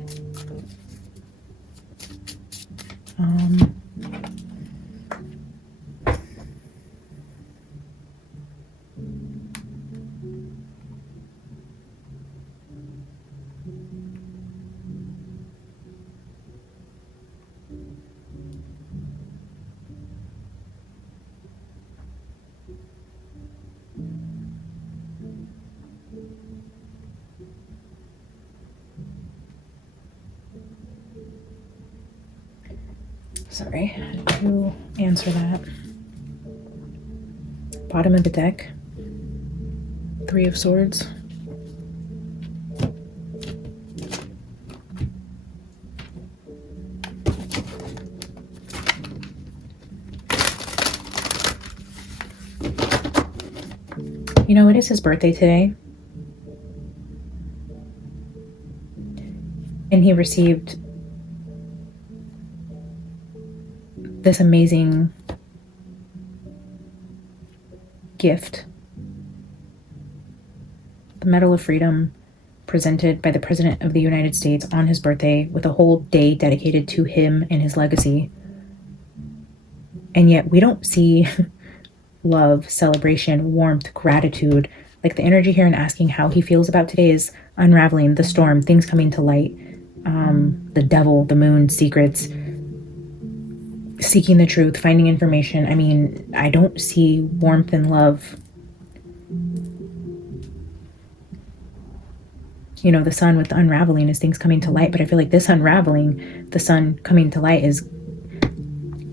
Sorry, to answer that. Bottom of the deck. Three of Swords. You know, it is his birthday today. And he received this amazing gift. The Medal of Freedom, presented by the President of the United States on his birthday with a whole day dedicated to him and his legacy. And yet we don't see love, celebration, warmth, gratitude. Like the energy here and asking how he feels about today is unraveling, the storm, things coming to light, the devil, the moon, secrets, seeking the truth, finding information. I mean, I don't see warmth and love. You know, the sun with the unraveling is things coming to light, but I feel like this unraveling, the sun coming to light, is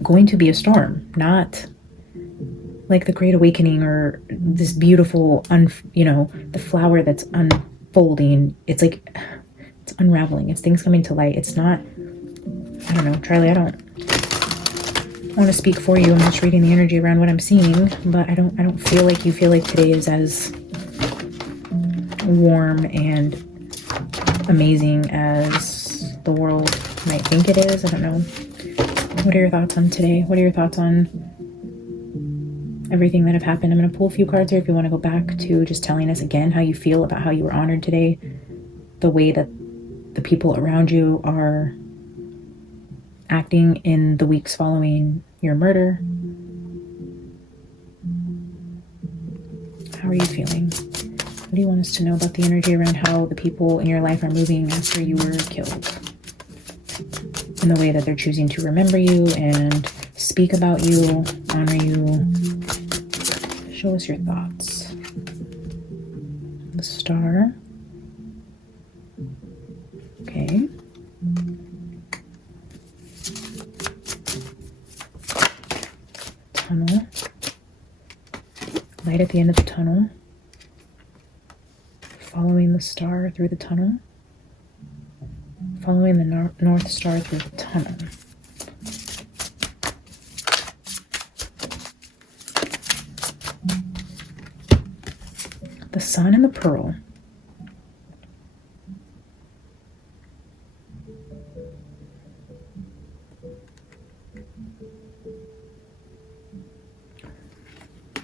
going to be a storm, not like the Great Awakening or this beautiful, the flower that's unfolding. It's like, it's unraveling. It's things coming to light. It's not, I don't know, Charlie, I don't want to speak for you. I'm just reading the energy around what I'm seeing, but I don't feel like you feel like today is as warm and amazing as the world might think it is. I don't know. What are your thoughts on today? What are your thoughts on everything that have happened? I'm going to pull a few cards here if you want to go back to just telling us again how you feel about how you were honored today, the way that the people around you are acting in the weeks following your murder. How are you feeling? What do you want us to know about the energy around how the people in your life are moving after you were killed? In the way that they're choosing to remember you and speak about you, honor you. Show us your thoughts. The Star. Okay. Tunnel. Light at the end of the tunnel. Following the star through the tunnel. Following the North Star through the tunnel. The Sun and the Pearl.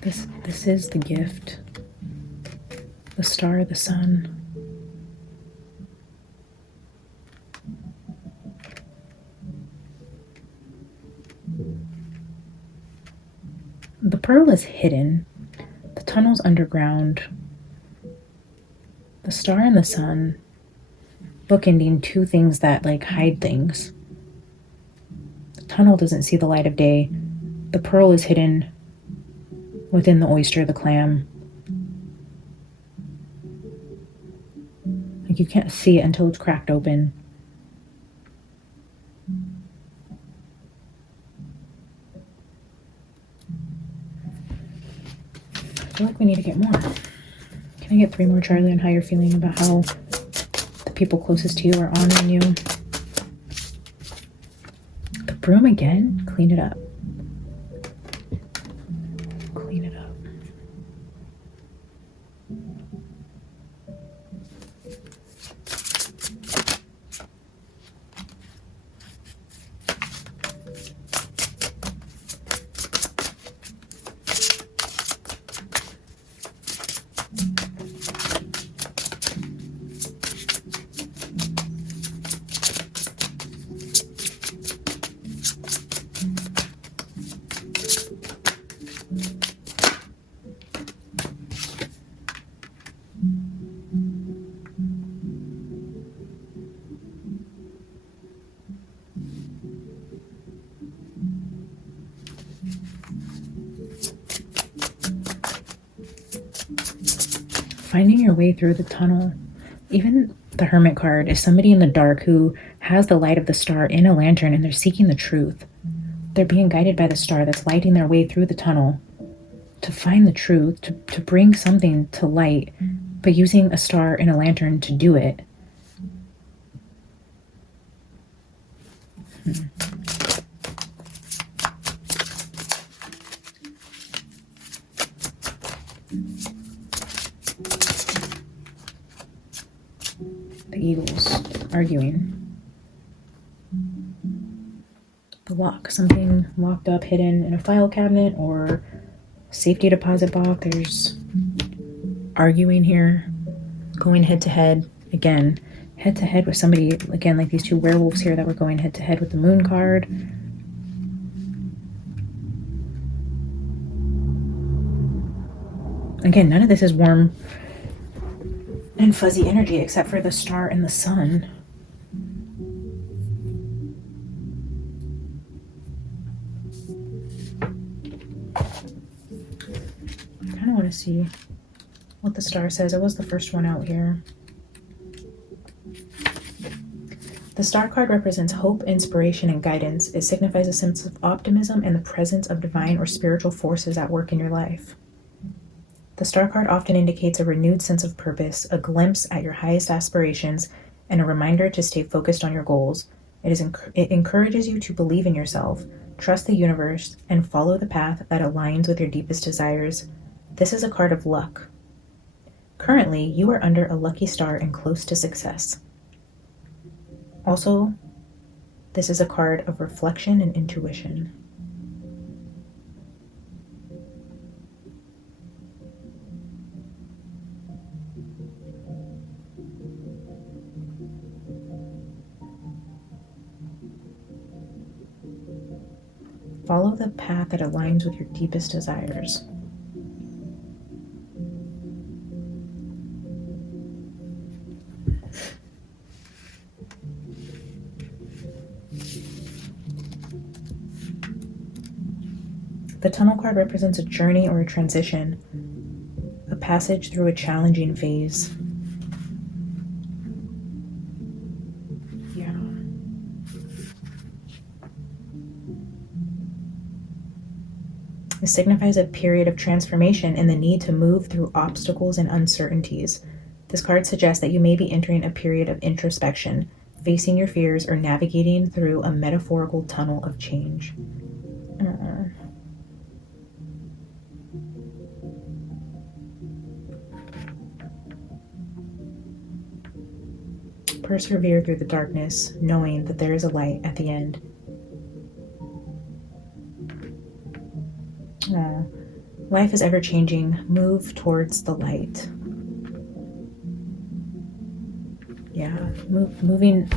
This is the gift. The star, the sun. The pearl is hidden. The tunnel's underground. The star and the sun bookending two things that like hide things. The tunnel doesn't see the light of day. The pearl is hidden within the oyster, the clam. Like you can't see it until it's cracked open. I feel like we need to get more. Can I get 3 more, Charlie, on how you're feeling about how the people closest to you are honoring you? The broom again? Clean it up. Clean it up. Finding your way through the tunnel. Even the Hermit card is somebody in the dark who has the light of the star in a lantern and they're seeking the truth. They're being guided by the star that's lighting their way through the tunnel to find the truth, to bring something to light, but using a star and a lantern to do it. The eagles arguing. The lock, something locked up, hidden in a file cabinet or safety deposit box. There's arguing here, going head to head. again, head to head with somebody, again, like these two werewolves here that were going head to head with the moon card. Again, none of this is warm and fuzzy energy except for the star and the sun. I kind of want to see what the star says. It was the first one out here. The star card represents hope, inspiration, and guidance. It signifies a sense of optimism and the presence of divine or spiritual forces at work in your life. The star card often indicates a renewed sense of purpose, a glimpse at your highest aspirations, and a reminder to stay focused on your goals. It encourages you to believe in yourself, trust the universe, and follow the path that aligns with your deepest desires. This is a card of luck. Currently, you are under a lucky star and close to success. Also, this is a card of reflection and intuition. Follow the path that aligns with your deepest desires. The tunnel card represents a journey or a transition, a passage through a challenging phase. Yeah. It signifies a period of transformation and the need to move through obstacles and uncertainties. This card suggests that you may be entering a period of introspection, facing your fears, or navigating through a metaphorical tunnel of change. Persevere through the darkness, knowing that there is a light at the end. Life is ever changing. Move towards the light. Yeah, moving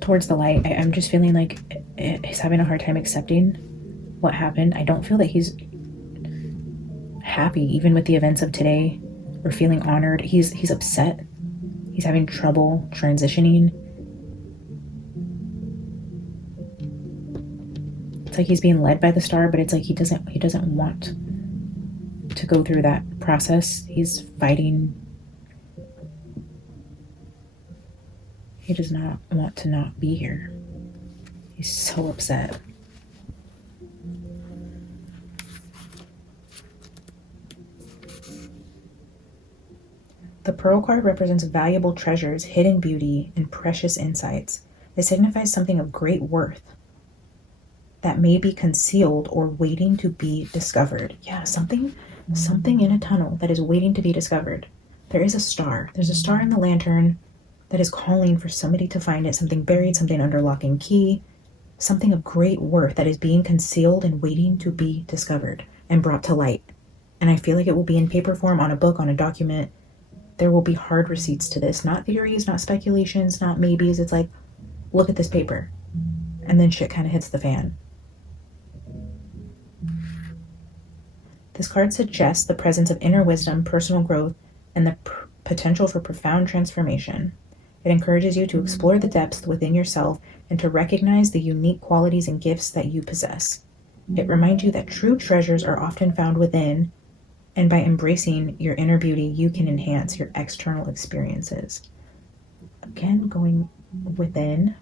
towards the light. I'm just feeling like he's having a hard time accepting what happened. I don't feel that he's happy, even with the events of today, or feeling honored. He's upset. He's having trouble transitioning. It's like he's being led by the star, but it's like he doesn't want to go through that process. He's fighting. He does not want to not be here. He's so upset. The Pearl card represents valuable treasures, hidden beauty, and precious insights. It signifies something of great worth that may be concealed or waiting to be discovered. Yeah, something in a tunnel that is waiting to be discovered. There is a star. There's a star in the lantern that is calling for somebody to find it, something buried, something under lock and key, something of great worth that is being concealed and waiting to be discovered and brought to light. And I feel like it will be in paper form, on a book, on a document. There will be hard receipts to this, not theories, not speculations, not maybes. It's like, look at this paper. And then shit kind of hits the fan. This card suggests the presence of inner wisdom, personal growth, and the potential for profound transformation. It encourages you to explore the depths within yourself and to recognize the unique qualities and gifts that you possess. It reminds you that true treasures are often found within, and by embracing your inner beauty, you can enhance your external experiences. Again, going within.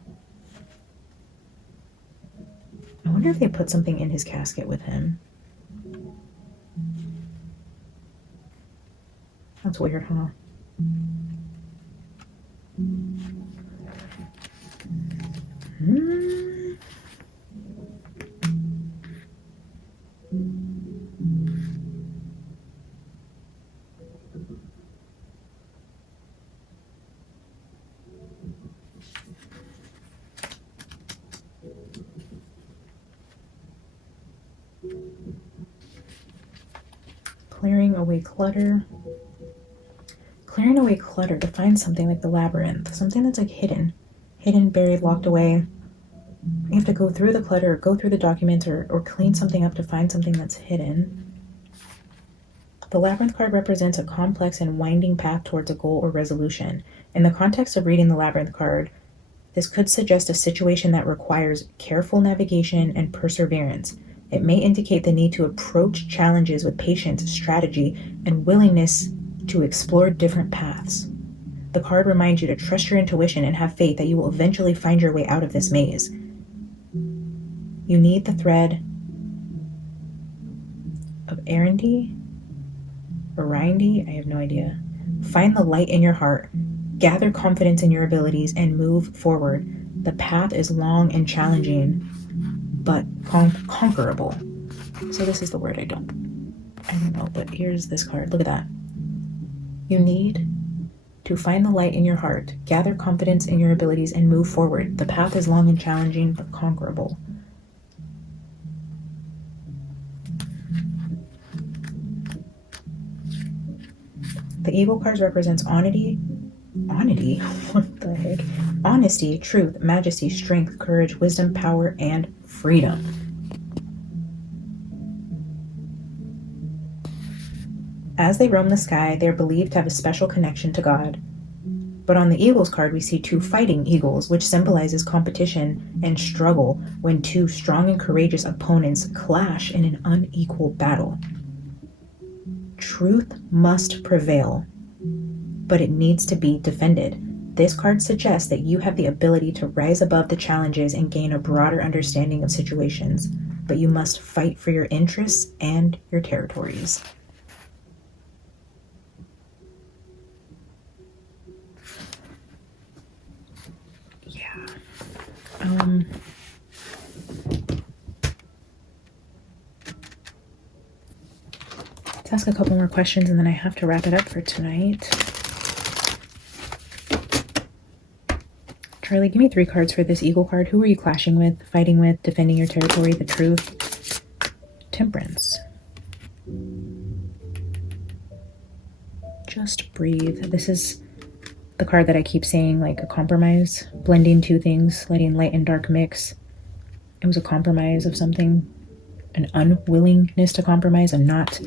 I wonder if they put something in his casket with him. That's weird, huh? Clearing clearing away clutter to find something like the labyrinth, something that's like hidden, buried, locked away. You have to go through the clutter, or go through the documents, or clean something up to find something that's hidden. The Labyrinth card represents a complex and winding path towards a goal or resolution. In the context of reading the Labyrinth card, this could suggest a situation that requires careful navigation and perseverance. It may indicate the need to approach challenges with patience, strategy, and willingness to explore different paths. The card reminds you to trust your intuition and have faith that you will eventually find your way out of this maze. You need the thread of Arindy? Arindy? I have no idea. Find the light in your heart. Gather confidence in your abilities and move forward. The path is long and challenging, but conquerable. So this is the word I don't know, but here's this card. Look at that. You need to find the light in your heart, gather confidence in your abilities, and move forward. The path is long and challenging, but conquerable. The Eagle cards represents honesty? What the heck? Honesty, truth, majesty, strength, courage, wisdom, power, and freedom. As they roam the sky, they are believed to have a special connection to God. But on the Eagles card, we see two fighting eagles, which symbolizes competition and struggle when two strong and courageous opponents clash in an unequal battle. Truth must prevail, but it needs to be defended. This card suggests that you have the ability to rise above the challenges and gain a broader understanding of situations, but you must fight for your interests and your territories. Yeah. Let's ask a couple more questions and then I have to wrap it up for tonight. Charlie, give me 3 cards for this Eagle card. Who are you clashing with, fighting with, defending your territory, the truth? Temperance. Just breathe. This is the card that I keep saying, like a compromise, blending two things, letting light and dark mix. It was a compromise of something, an unwillingness to compromise, and not,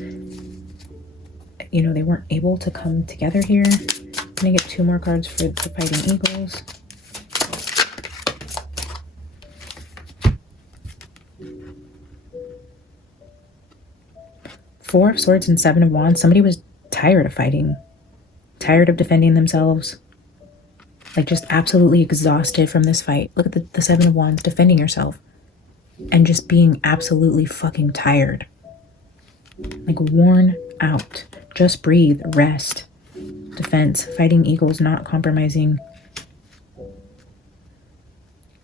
they weren't able to come together here. I'm gonna get 2 more cards for the fighting eagles. Four of Swords and 7 of Wands. Somebody was tired of fighting, tired of defending themselves, like just absolutely exhausted from this fight. Look at the 7 of Wands, defending yourself and just being absolutely fucking tired, like worn out. Just breathe, rest, defense, fighting eagles, not compromising,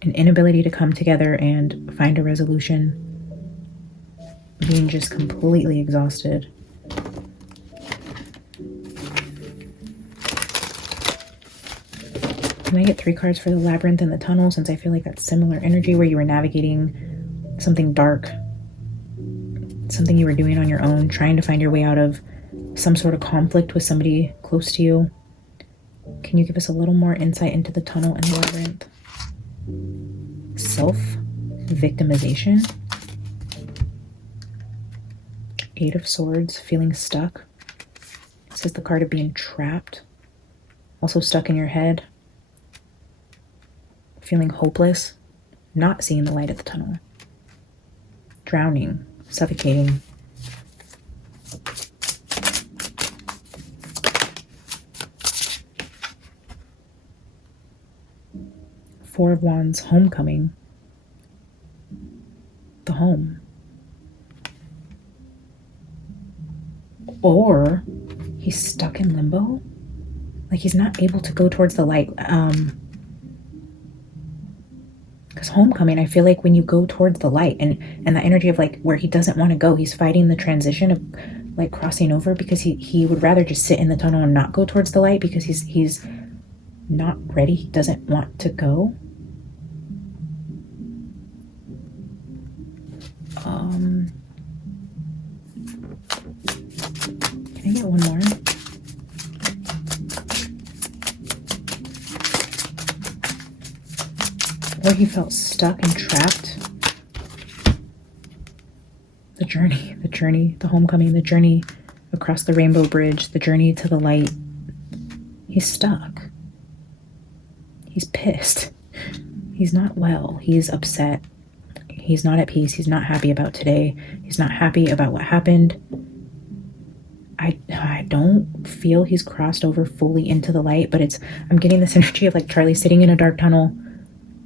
an inability to come together and find a resolution, being just completely exhausted. Can I get 3 cards for the Labyrinth and the Tunnel, since I feel like that's similar energy where you were navigating something dark, something you were doing on your own, trying to find your way out of some sort of conflict with somebody close to you. Can you give us a little more insight into the Tunnel and the Labyrinth? Self-victimization. 8 of Swords, feeling stuck. This is the card of being trapped, also stuck in your head, feeling hopeless, not seeing the light at the tunnel, drowning, suffocating. Four of Wands, homecoming, the home. Or he's stuck in limbo, like he's not able to go towards the light. Because homecoming, I feel like when you go towards the light and that energy of like where he doesn't want to go, he's fighting the transition of like crossing over, because he would rather just sit in the tunnel and not go towards the light because he's not ready. He doesn't want to go. Can I get one more? Or he felt stuck and trapped. The journey, the homecoming, the journey across the rainbow bridge, the journey to the light. He's stuck. He's pissed. He's not well. He's upset. He's not at peace. He's not happy about today. He's not happy about what happened. I don't feel he's crossed over fully into the light, but I'm getting this energy of like Charlie sitting in a dark tunnel,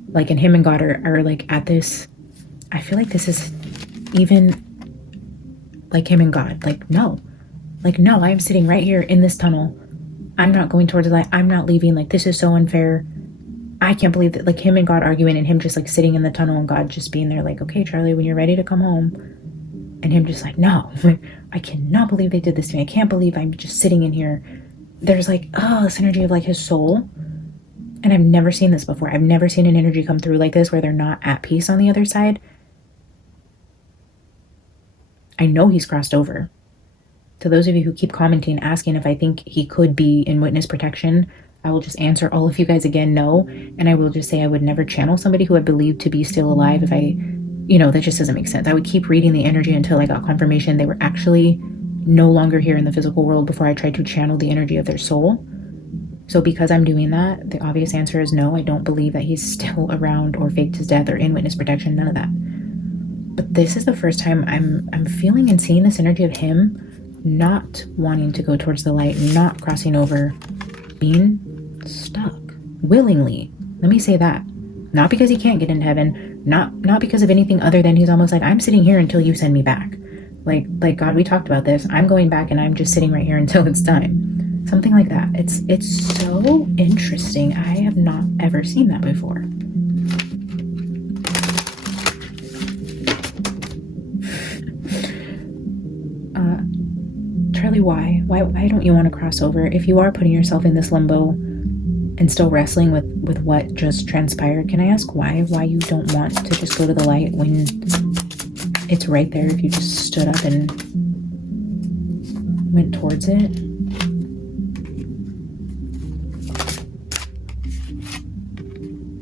like, and him and God are like at this. I feel like this is even like him and God. Like, no, I'm sitting right here in this tunnel. I'm not going towards the light. I'm not leaving. Like, this is so unfair. I can't believe that, like, him and God arguing and him just like sitting in the tunnel and God just being there like, okay, Charlie, when you're ready to come home. And him just like, no, I cannot believe they did this to me. I can't believe I'm just sitting in here. There's like, oh, this energy of like his soul. And I've never seen this before. I've never seen an energy come through like this where they're not at peace on the other side. I know he's crossed over. To those of you who keep commenting, asking if I think he could be in witness protection, I will just answer all of you guys again, no. And I will just say I would never channel somebody who I believe to be still alive if that just doesn't make sense. I would keep reading the energy until I got confirmation they were actually no longer here in the physical world before I tried to channel the energy of their soul. So because I'm doing that, the obvious answer is no. I don't believe that he's still around or faked his death or in witness protection, none of that. But this is the first time I'm feeling and seeing this energy of him not wanting to go towards the light, not crossing over, being stuck willingly. Let me say that. Not because he can't get into heaven, not because of anything other than he's almost like, I'm sitting here until you send me back. Like God, we talked about this. I'm going back and I'm just sitting right here until it's time. Something like that. It's so interesting. I have not ever seen that before. Charlie, why? Why don't you want to cross over? If you are putting yourself in this limbo and still wrestling with what just transpired, can I ask why you don't want to just go to the light when it's right there if you just stood up and went towards it?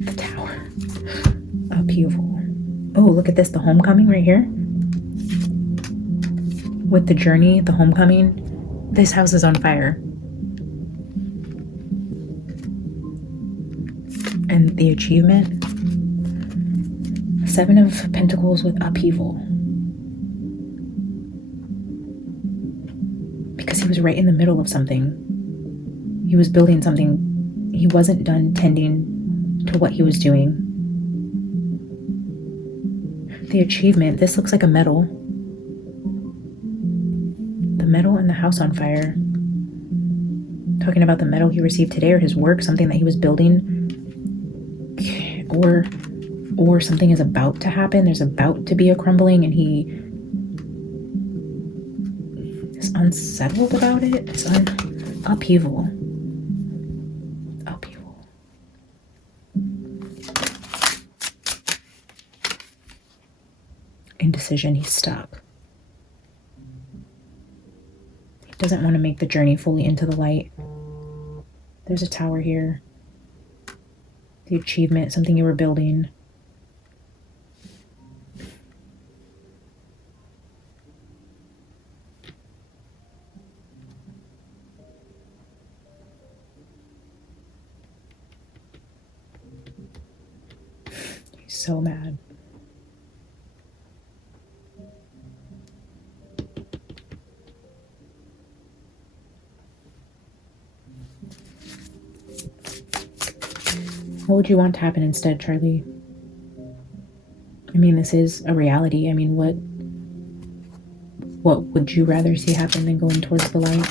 The tower. Upheaval. Oh, look at this, the homecoming right here. With the journey, the homecoming. This house is on fire. And the achievement, 7 of Pentacles with upheaval. Because he was right in the middle of something. He was building something. He wasn't done tending to what he was doing. The achievement, this looks like a medal. The medal and the house on fire. Talking about the medal he received today or his work, something that he was building. Or something is about to happen. There's about to be a crumbling and he is unsettled about it. It's upheaval. Upheaval. Indecision. He's stuck. He doesn't want to make the journey fully into the light. There's a tower here. The achievement, something you were building. He's so mad. What would you want to happen instead, Charlie? I mean, this is a reality. I mean, what would you rather see happen than going towards the light?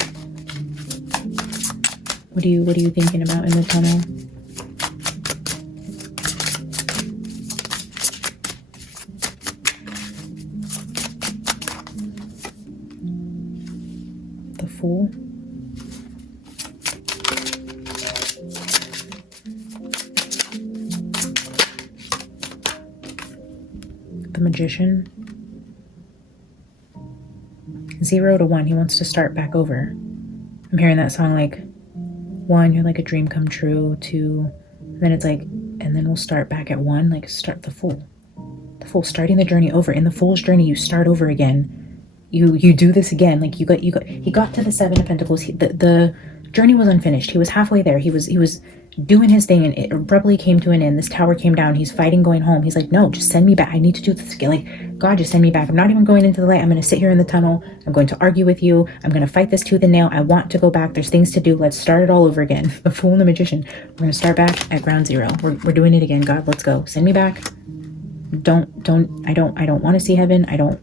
What are you thinking about in the tunnel? The Fool. Magician. 0 to 1. He wants to start back over. I'm hearing that song like 1, you're like a dream come true. 2, then it's like and then we'll start back at 1, like start the Fool. The Fool, starting the journey over. In the Fool's journey, you start over again. You do this again. Like he got to the 7 of Pentacles. The journey was unfinished. He was halfway there. He was doing his thing, and it abruptly came to an end. This tower came down. He's fighting, going home. He's like, no, just send me back. I need to do this again. Like, God, just send me back. I'm not even going into the light. I'm going to sit here in the tunnel. I'm going to argue with you. I'm going to fight this tooth and nail. I want to go back. There's things to do. Let's start it all over again. The Fool and the Magician. We're going to start back at ground zero. We're doing it again. God, let's go. Send me back. I don't want to see heaven. I don't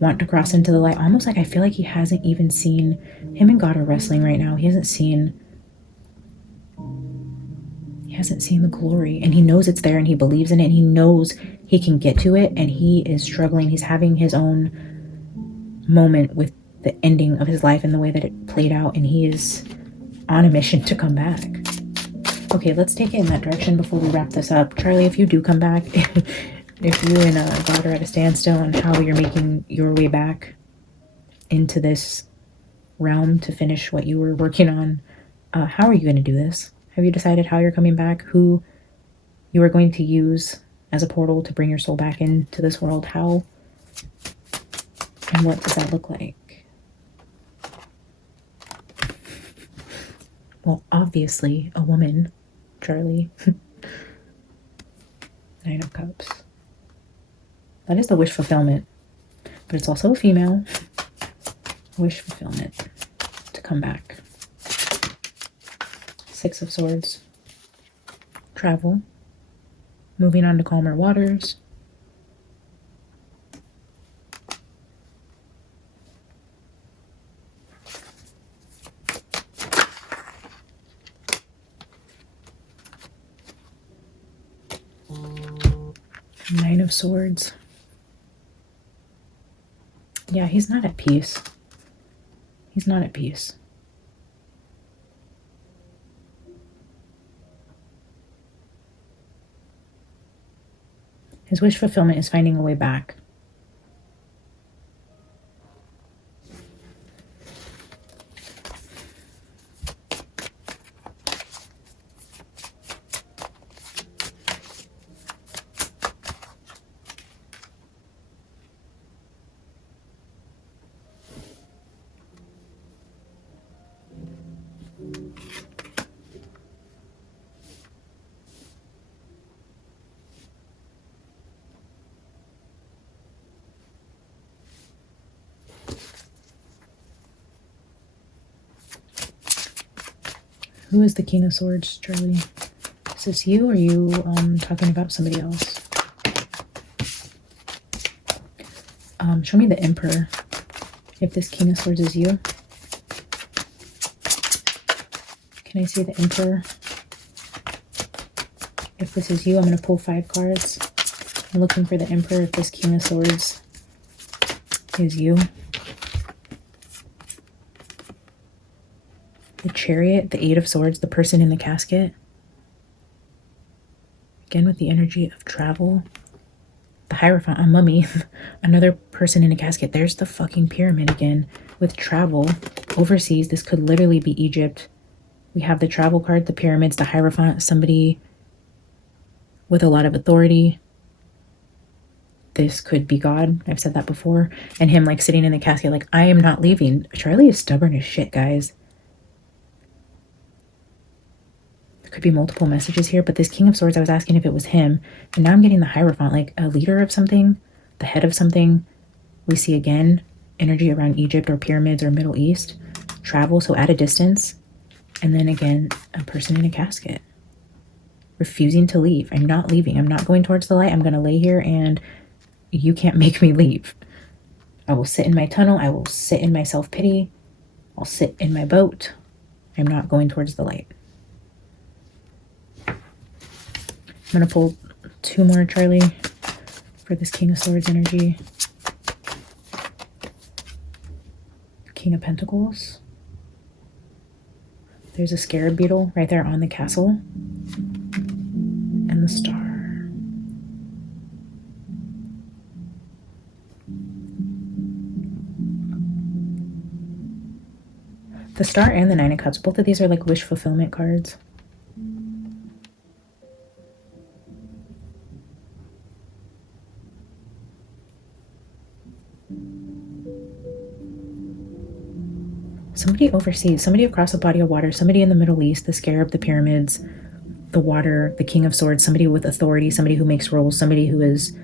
want to cross into the light. Almost like I feel like he hasn't even seen, him and God are wrestling right now. He hasn't seen the glory, and he knows it's there, and he believes in it, and he knows he can get to it, and he is struggling. He's having his own moment with the ending of his life and the way that it played out, and he is on a mission to come back. Okay, let's take it in that direction before we wrap this up. Charlie, if you do come back, if you and God are at a standstill on how you're making your way back into this realm to finish what you were working on, how are you going to do this? Have you decided how you're coming back? Who you are going to use as a portal to bring your soul back into this world? How and what does that look like? Well, obviously, a woman, Charlie. 9 of Cups. That is the wish fulfillment, but it's also a female wish fulfillment to come back. 6 of Swords. Travel. Moving on to calmer waters. Nine of Swords. Yeah, he's not at peace. He's not at peace. His wish fulfillment is finding a way back. Who is the King of Swords, Charlie? Is this you, or are you talking about somebody else? Show me the Emperor. If this King of Swords is you. Can I see the Emperor? If this is you, I'm going to pull 5 cards. I'm looking for the Emperor if this King of Swords is you. The Chariot, the 8 of Swords, the person in the casket. Again with the energy of travel. The Hierophant, a mummy. Another person in a casket. There's the fucking pyramid again with travel. Overseas, this could literally be Egypt. We have the travel card, the pyramids, the Hierophant, somebody with a lot of authority. This could be God. I've said that before. And him like sitting in the casket like, I am not leaving. Charlie is stubborn as shit, guys. Could be multiple messages here, but this King of Swords, I was asking if it was him, and now I'm getting the Hierophant, like a leader of something, the head of something. We see again energy around Egypt or pyramids or Middle East. Travel, so at a distance. And then again, a person in a casket. Refusing to leave. I'm not leaving. I'm not going towards the light. I'm going to lay here and you can't make me leave. I will sit in my tunnel. I will sit in my self-pity. I'll sit in my boat. I'm not going towards the light. I'm going to pull 2 more, Charlie, for this King of Swords energy. King of Pentacles. There's a scarab beetle right there on the castle. And the star. The star and the 9 of Cups, both of these are like wish fulfillment cards. Somebody overseas, somebody across a body of water, somebody in the Middle East, the scarab, the pyramids, the water, the King of Swords, somebody with authority, somebody who makes rules, somebody who is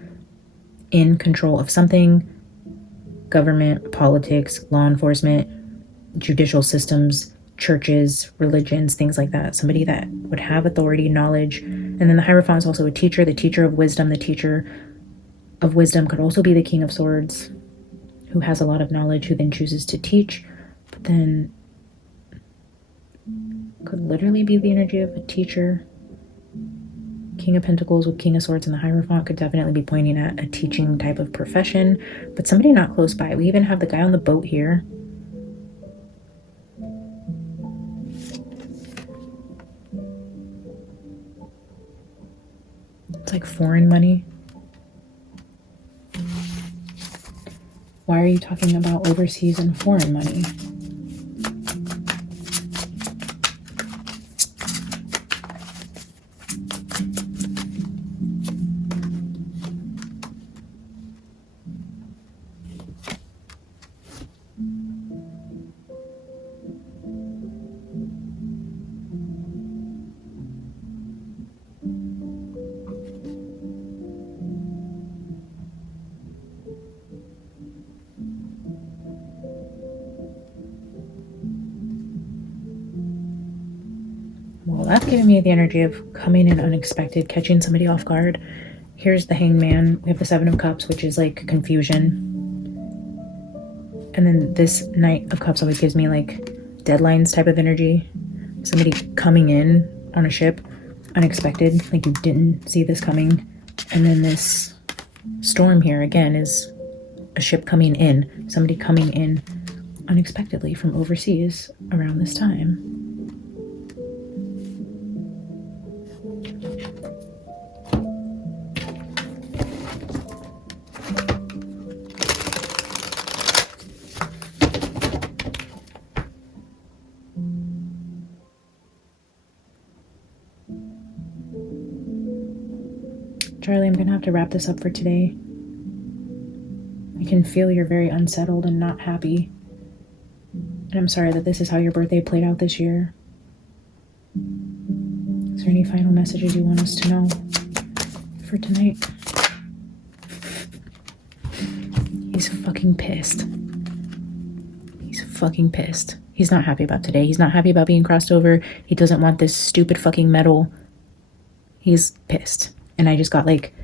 in control of something, government, politics, law enforcement, judicial systems, churches, religions, things like that. Somebody that would have authority, knowledge. And then the Hierophant is also a teacher, the teacher of wisdom. The teacher of wisdom could also be the King of Swords, who has a lot of knowledge, who then chooses to teach, but then could literally be the energy of a teacher. King of Pentacles with King of Swords and the Hierophant could definitely be pointing at a teaching type of profession, but somebody not close by. We even have the guy on the boat here. It's like foreign money. Why are you talking about overseas and foreign money? Well, that's giving me the energy of coming in unexpected, catching somebody off guard. Here's the Hangman. We have the Seven of Cups, which is like confusion. And then this Knight of Cups always gives me like deadlines type of energy. Somebody coming in on a ship, unexpected, like you didn't see this coming. And then this storm here again is a ship coming in, somebody coming in unexpectedly from overseas around this time. Charlie, I'm gonna have to wrap this up for today. I can feel you're very unsettled and not happy. And I'm sorry that this is how your birthday played out this year. Is there any final messages you want us to know for tonight? He's fucking pissed. He's fucking pissed. He's not happy about today. He's not happy about being crossed over. He doesn't want this stupid fucking medal. He's pissed. And I just got like,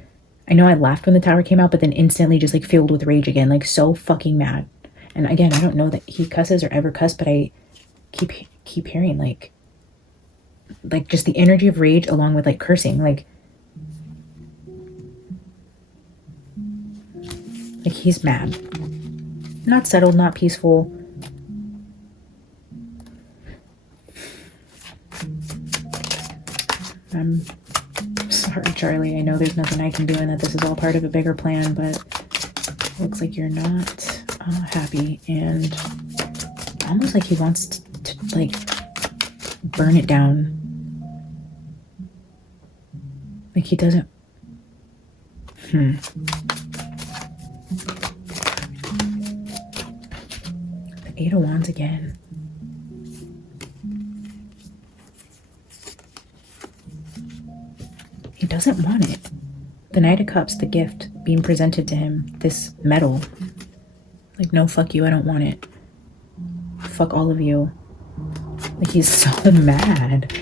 I know I laughed when the tower came out, but then instantly just like filled with rage again, like so fucking mad. And again, I don't know that he cusses or ever cussed, but I keep hearing like just the energy of rage along with like cursing, like he's mad, not settled, not peaceful. I'm sorry, Charlie. I know there's nothing I can do and that this is all part of a bigger plan, but it looks like you're not happy, and almost like he wants to like burn it down. Like he doesn't. The Eight of Wands again. He doesn't want it. The Knight of Cups, the gift being presented to him, this medal. Like, no, fuck you, I don't want it. Fuck all of you. Like, he's so mad.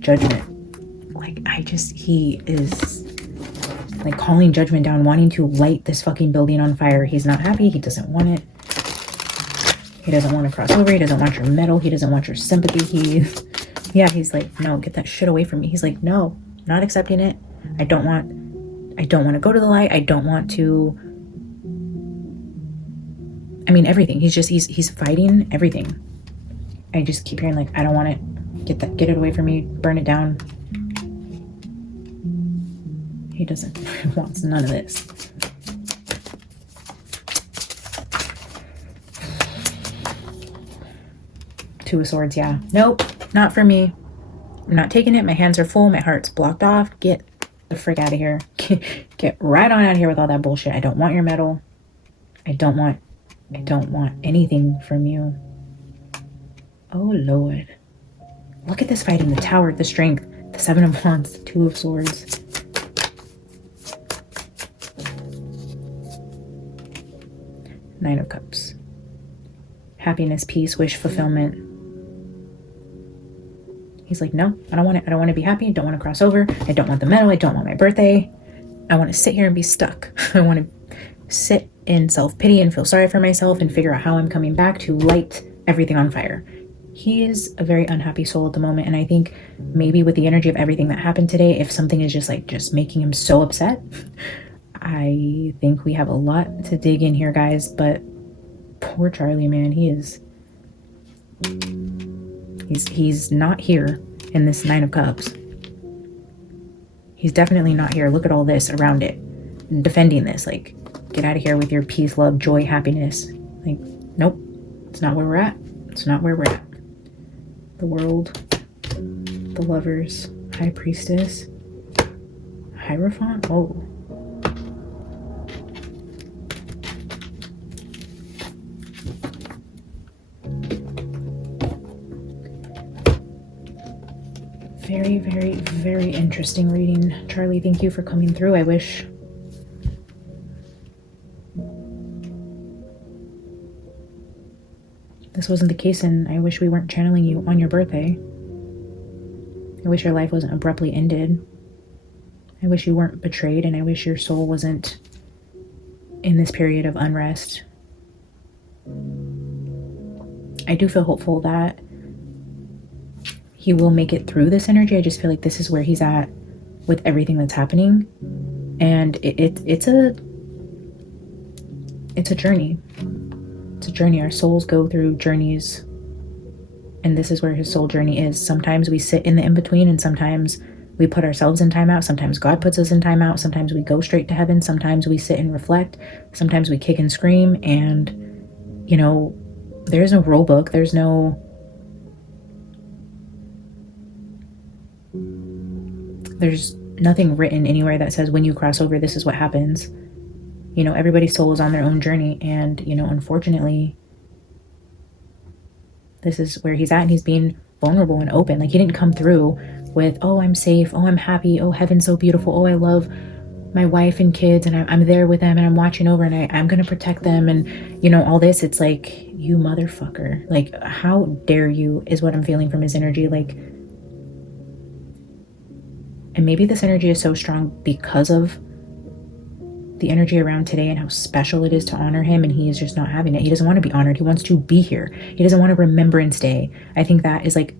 Judgment. Like, he is like calling judgment down, wanting to light this fucking building on fire. He's not happy, he doesn't want it. He doesn't want to cross over, he doesn't want your medal, he doesn't want your sympathy. He's like, no, get that shit away from me. He's like, no, not accepting it. I don't want to go to the light. I don't want to, I mean, everything. He's fighting everything. I just keep hearing like, I don't want it. Get it away from me. Burn it down. He doesn't, he wants none of this. Two of Swords, yeah. Nope, not for me. I'm not taking it. My hands are full. My heart's blocked off. Get the frick out of here. Get right on out of here with all that bullshit. I don't want your medal. I don't want I don't want anything from you. Oh, Lord. Look at this fight in the Tower, the Strength, the Seven of Wands, the Two of Swords. Nine of Cups. Happiness, peace, wish fulfillment. He's like, no, I don't want it. I don't want to be happy. I don't want to cross over. I don't want the medal. I don't want my birthday. I want to sit here and be stuck. I want to sit in self-pity and feel sorry for myself and figure out how I'm coming back to light everything on fire. He is a very unhappy soul at the moment. And I think maybe with the energy of everything that happened today, if something is just making him so upset, I think we have a lot to dig in here, guys. But poor Charlie, man, he's not here in this Nine of Cups. He's definitely not here. Look at all this around it, defending this. Like, get out of here with your peace, love, joy, happiness. Like, nope, it's not where we're at. It's not where we're at. The World, the Lovers, High Priestess, Hierophant. Oh. Very, very, very interesting reading. Charlie, thank you for coming through. I wish this wasn't the case, and I wish we weren't channeling you on your birthday. I wish your life wasn't abruptly ended. I wish you weren't betrayed, and I wish your soul wasn't in this period of unrest. I do feel hopeful that he will make it through this energy. I just feel like this is where he's at with everything that's happening. And it's a journey. It's a journey. Our souls go through journeys. And this is where his soul journey is. Sometimes we sit in the in-between, and sometimes we put ourselves in timeout. Sometimes God puts us in timeout. Sometimes we go straight to heaven. Sometimes we sit and reflect. Sometimes we kick and scream. And, you know, there's no rule book. There's nothing written anywhere that says when you cross over, this is what happens. You know, everybody's soul is on their own journey. And, you know, unfortunately, this is where he's at, and he's being vulnerable and open. Like, he didn't come through with, oh, I'm safe. Oh, I'm happy. Oh, heaven's so beautiful. Oh, I love my wife and kids, and I'm there with them, and I'm watching over, and I'm going to protect them. And, you know, all this, it's like, you motherfucker. Like, how dare you is what I'm feeling from his energy. Like, and maybe this energy is so strong because of the energy around today and how special it is to honor him, and he is just not having it. He doesn't want to be honored. He wants to be here. He doesn't want a Remembrance Day. I think that is like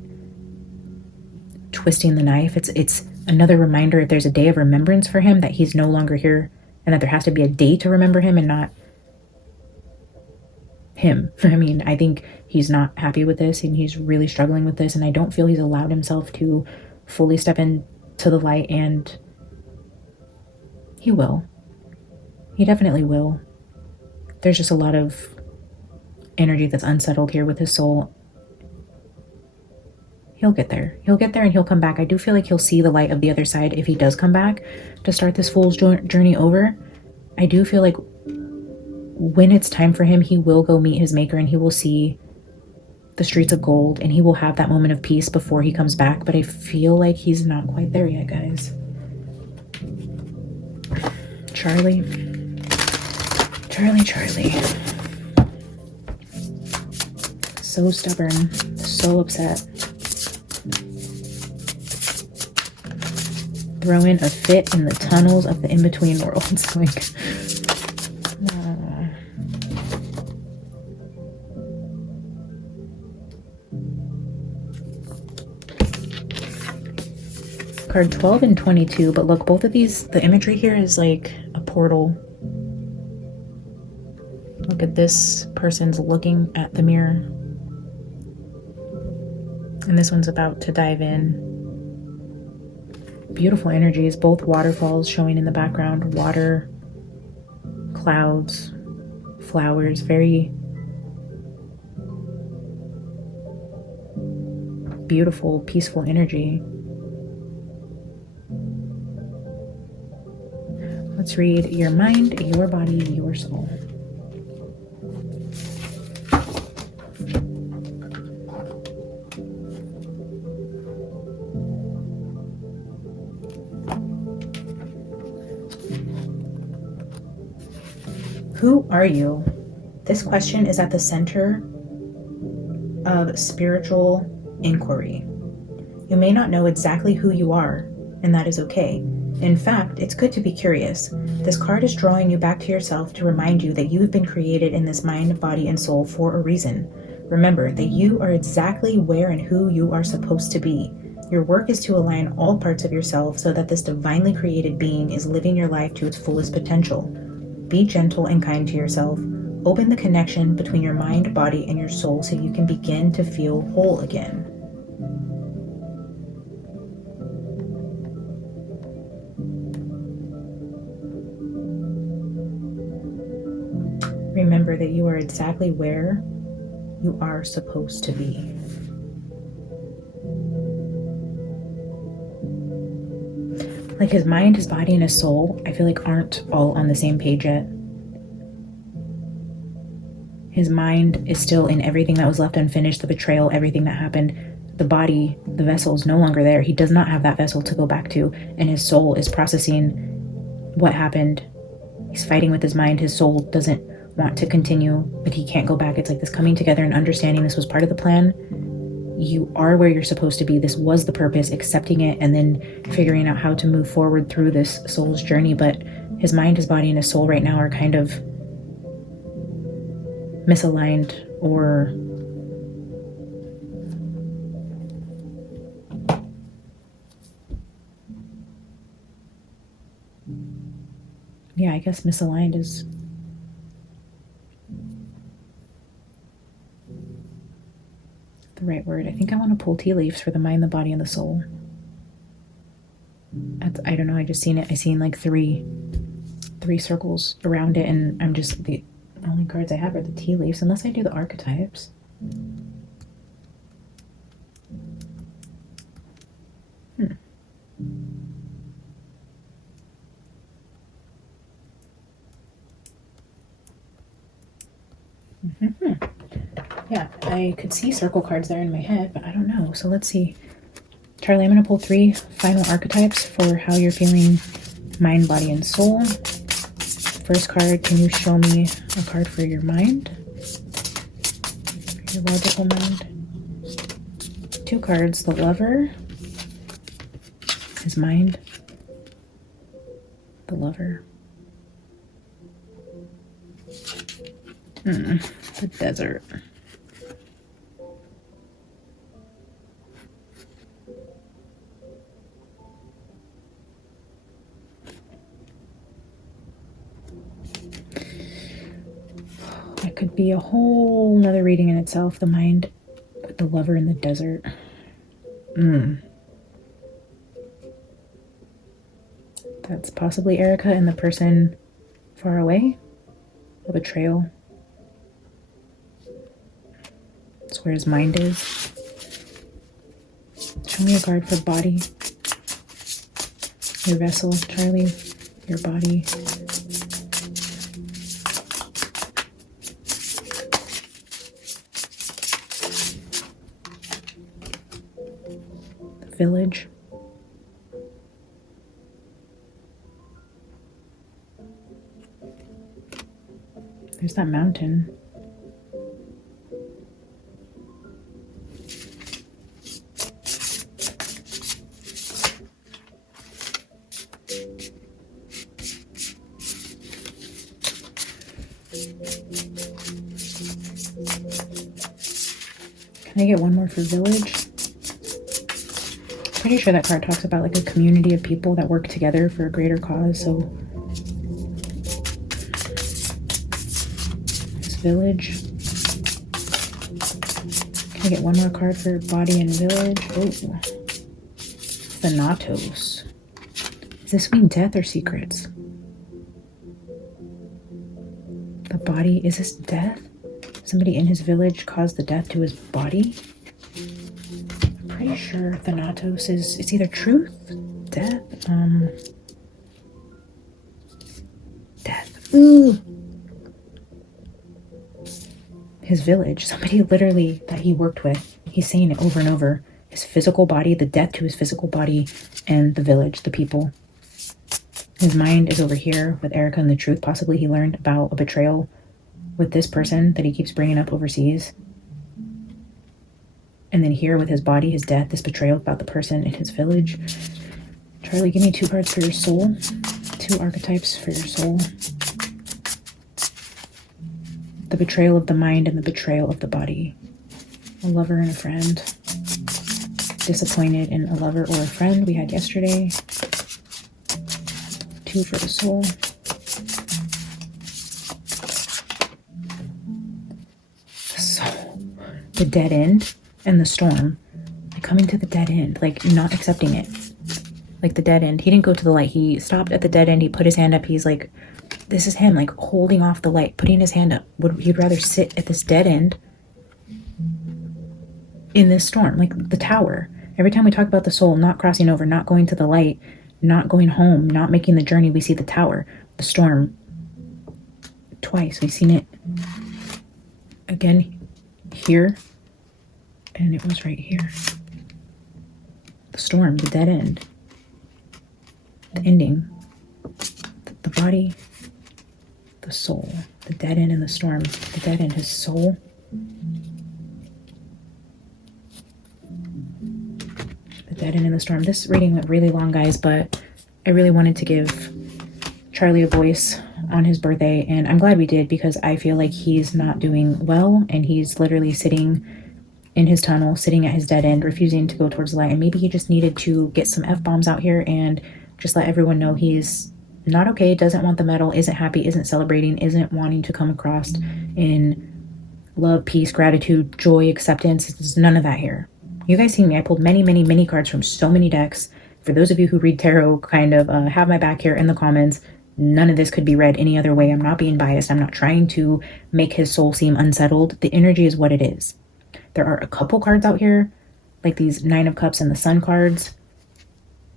twisting the knife. It's another reminder, if there's a day of remembrance for him, that he's no longer here, and that there has to be a day to remember him and not him. I mean, I think he's not happy with this, and he's really struggling with this, and I don't feel he's allowed himself to fully step into the light, and he will. He definitely will. There's just a lot of energy that's unsettled here with his soul. He'll get there. He'll get there, and he'll come back. I do feel like he'll see the light of the other side if he does come back to start this fool's journey over. I do feel like when it's time for him, he will go meet his maker, and he will see the streets of gold, and he will have that moment of peace before he comes back. But I feel like he's not quite there yet, guys. Charlie. So stubborn, so upset. Throw in a fit in the tunnels of the in-between worlds. Like, card 12 and 22, but look, both of these, the imagery here is like a portal. Look at this person's looking at the mirror, and this one's about to dive in. Beautiful energies, both waterfalls showing in the background, water, clouds, flowers, very beautiful, peaceful energy. Let's read your mind, your body, your soul. Who are you? This question is at the center of spiritual inquiry. You may not know exactly who you are, and that is okay. In fact, it's good to be curious. This card is drawing you back to yourself to remind you that you have been created in this mind, body, and soul for a reason. Remember that you are exactly where and who you are supposed to be. Your work is to align all parts of yourself so that this divinely created being is living your life to its fullest potential. Be gentle and kind to yourself. Open the connection between your mind, body, and your soul so you can begin to feel whole again. Remember that you are exactly where you are supposed to be. Like his mind, his body, and his soul, I feel like aren't all on the same page yet. His mind is still in everything that was left unfinished, the betrayal, everything that happened. The body, the vessel is no longer there. He does not have that vessel to go back to. And his soul is processing what happened. He's fighting with his mind. His soul doesn't want to continue, but he can't go back. It's like this coming together and understanding this was part of the plan. You are where you're supposed to be. This was the purpose, accepting it, and then figuring out how to move forward through this soul's journey. But his mind, his body, and his soul right now are kind of misaligned, or yeah, I guess misaligned is the right word. I think I want to pull tea leaves for the mind, the body, and the soul. I don't know, I just seen it. I seen like three circles around it, and I'm just, the only cards I have are the tea leaves, unless I do the archetypes. Yeah, I could see circle cards there in my head, but I don't know. So let's see. Charlie, I'm going to pull 3 final archetypes for how you're feeling mind, body, and soul. First card, can you show me a card for your mind? Your logical mind. 2 cards, the lover, his mind, the lover. The desert. That could be a whole nother reading in itself, the mind with the lover in the desert. That's possibly Erica and the person far away. A betrayal. That's where his mind is. Show me a card for body. Your vessel, Charlie. Your body. The village. There's that mountain. Can I get one more for village? Pretty sure that card talks about like a community of people that work together for a greater cause. So this village. Can I get one more card for body and village? Oh, Thanatos. Does this mean death or secrets? The body, is this death? Somebody in his village caused the death to his body? I'm pretty sure Thanatos is, it's either truth, death, death. Ooh. His village, somebody literally that he worked with, he's saying it over and over. His physical body, the death to his physical body, and the village, the people. His mind is over here with Erica and the truth. Possibly he learned about a betrayal with this person that he keeps bringing up overseas. And then here with his body, his death, this betrayal about the person in his village. Charlie, give me 2 cards for your soul. 2 archetypes for your soul. The betrayal of the mind and the betrayal of the body. A lover and a friend. Disappointed in a lover or a friend we had yesterday. 2 for the soul. The dead end and the storm. Like coming to the dead end, like not accepting it. Like the dead end. He didn't go to the light. He stopped at the dead end. He put his hand up. He's like, this is him, like holding off the light, putting his hand up. He'd rather sit at this dead end in this storm, like the tower. Every time we talk about the soul not crossing over, not going to the light, not going home, not making the journey, we see the tower, the storm. Twice. We've seen it again here, and it was right here. The storm, the dead end, the ending, the body, the soul, the dead end and the storm, the dead end, his soul. The dead end and the storm. This reading went really long, guys, but I really wanted to give Charlie a voice on his birthday, and I'm glad we did, because I feel like he's not doing well, and he's literally sitting in his tunnel, sitting at his dead end, refusing to go towards the light. And maybe he just needed to get some F-bombs out here and just let everyone know he's not okay, doesn't want the medal, isn't happy, isn't celebrating, isn't wanting to come across in love, peace, gratitude, joy, acceptance. There's none of that here. You guys see me, I pulled many cards from so many decks. For those of you who read tarot, kind of have my back here in the comments. None of this could be read any other way. I'm not being biased. I'm not trying to make his soul seem unsettled. The energy is what it is. There are a couple cards out here, like these 9 of Cups and the Sun cards,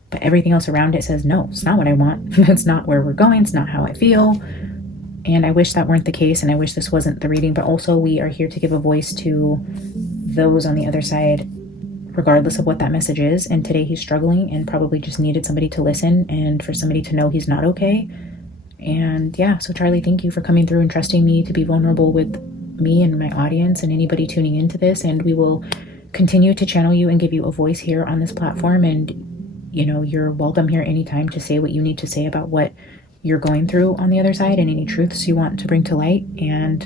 but everything else around it says, no, it's not what I want. That's not where we're going. It's not how I feel. And I wish that weren't the case, and I wish this wasn't the reading, but also we are here to give a voice to those on the other side, regardless of what that message is. And today he's struggling and probably just needed somebody to listen and for somebody to know he's not okay. And yeah, so Charlie, thank you for coming through and trusting me to be vulnerable with me and my audience and anybody tuning into this. And we will continue to channel you and give you a voice here on this platform. And you know, you're welcome here anytime to say what you need to say about what you're going through on the other side and any truths you want to bring to light. And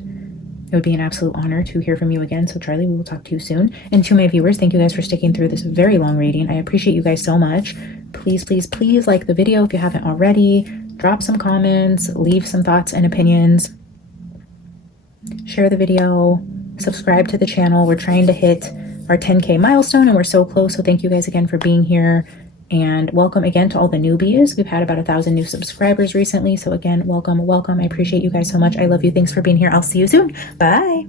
it would be an absolute honor to hear from you again. So Charlie, we will talk to you soon. And to my viewers, thank you guys for sticking through this very long reading. I appreciate you guys so much. Please, please, please like the video if you haven't already. Drop some comments, leave some thoughts and opinions. Share the video, subscribe to the channel. We're trying to hit our 10K milestone and we're so close. So thank you guys again for being here. And welcome again to all the newbies. We've had about 1,000 new subscribers recently. So again, welcome. I appreciate you guys so much. I love you. Thanks for being here. I'll see you soon. Bye.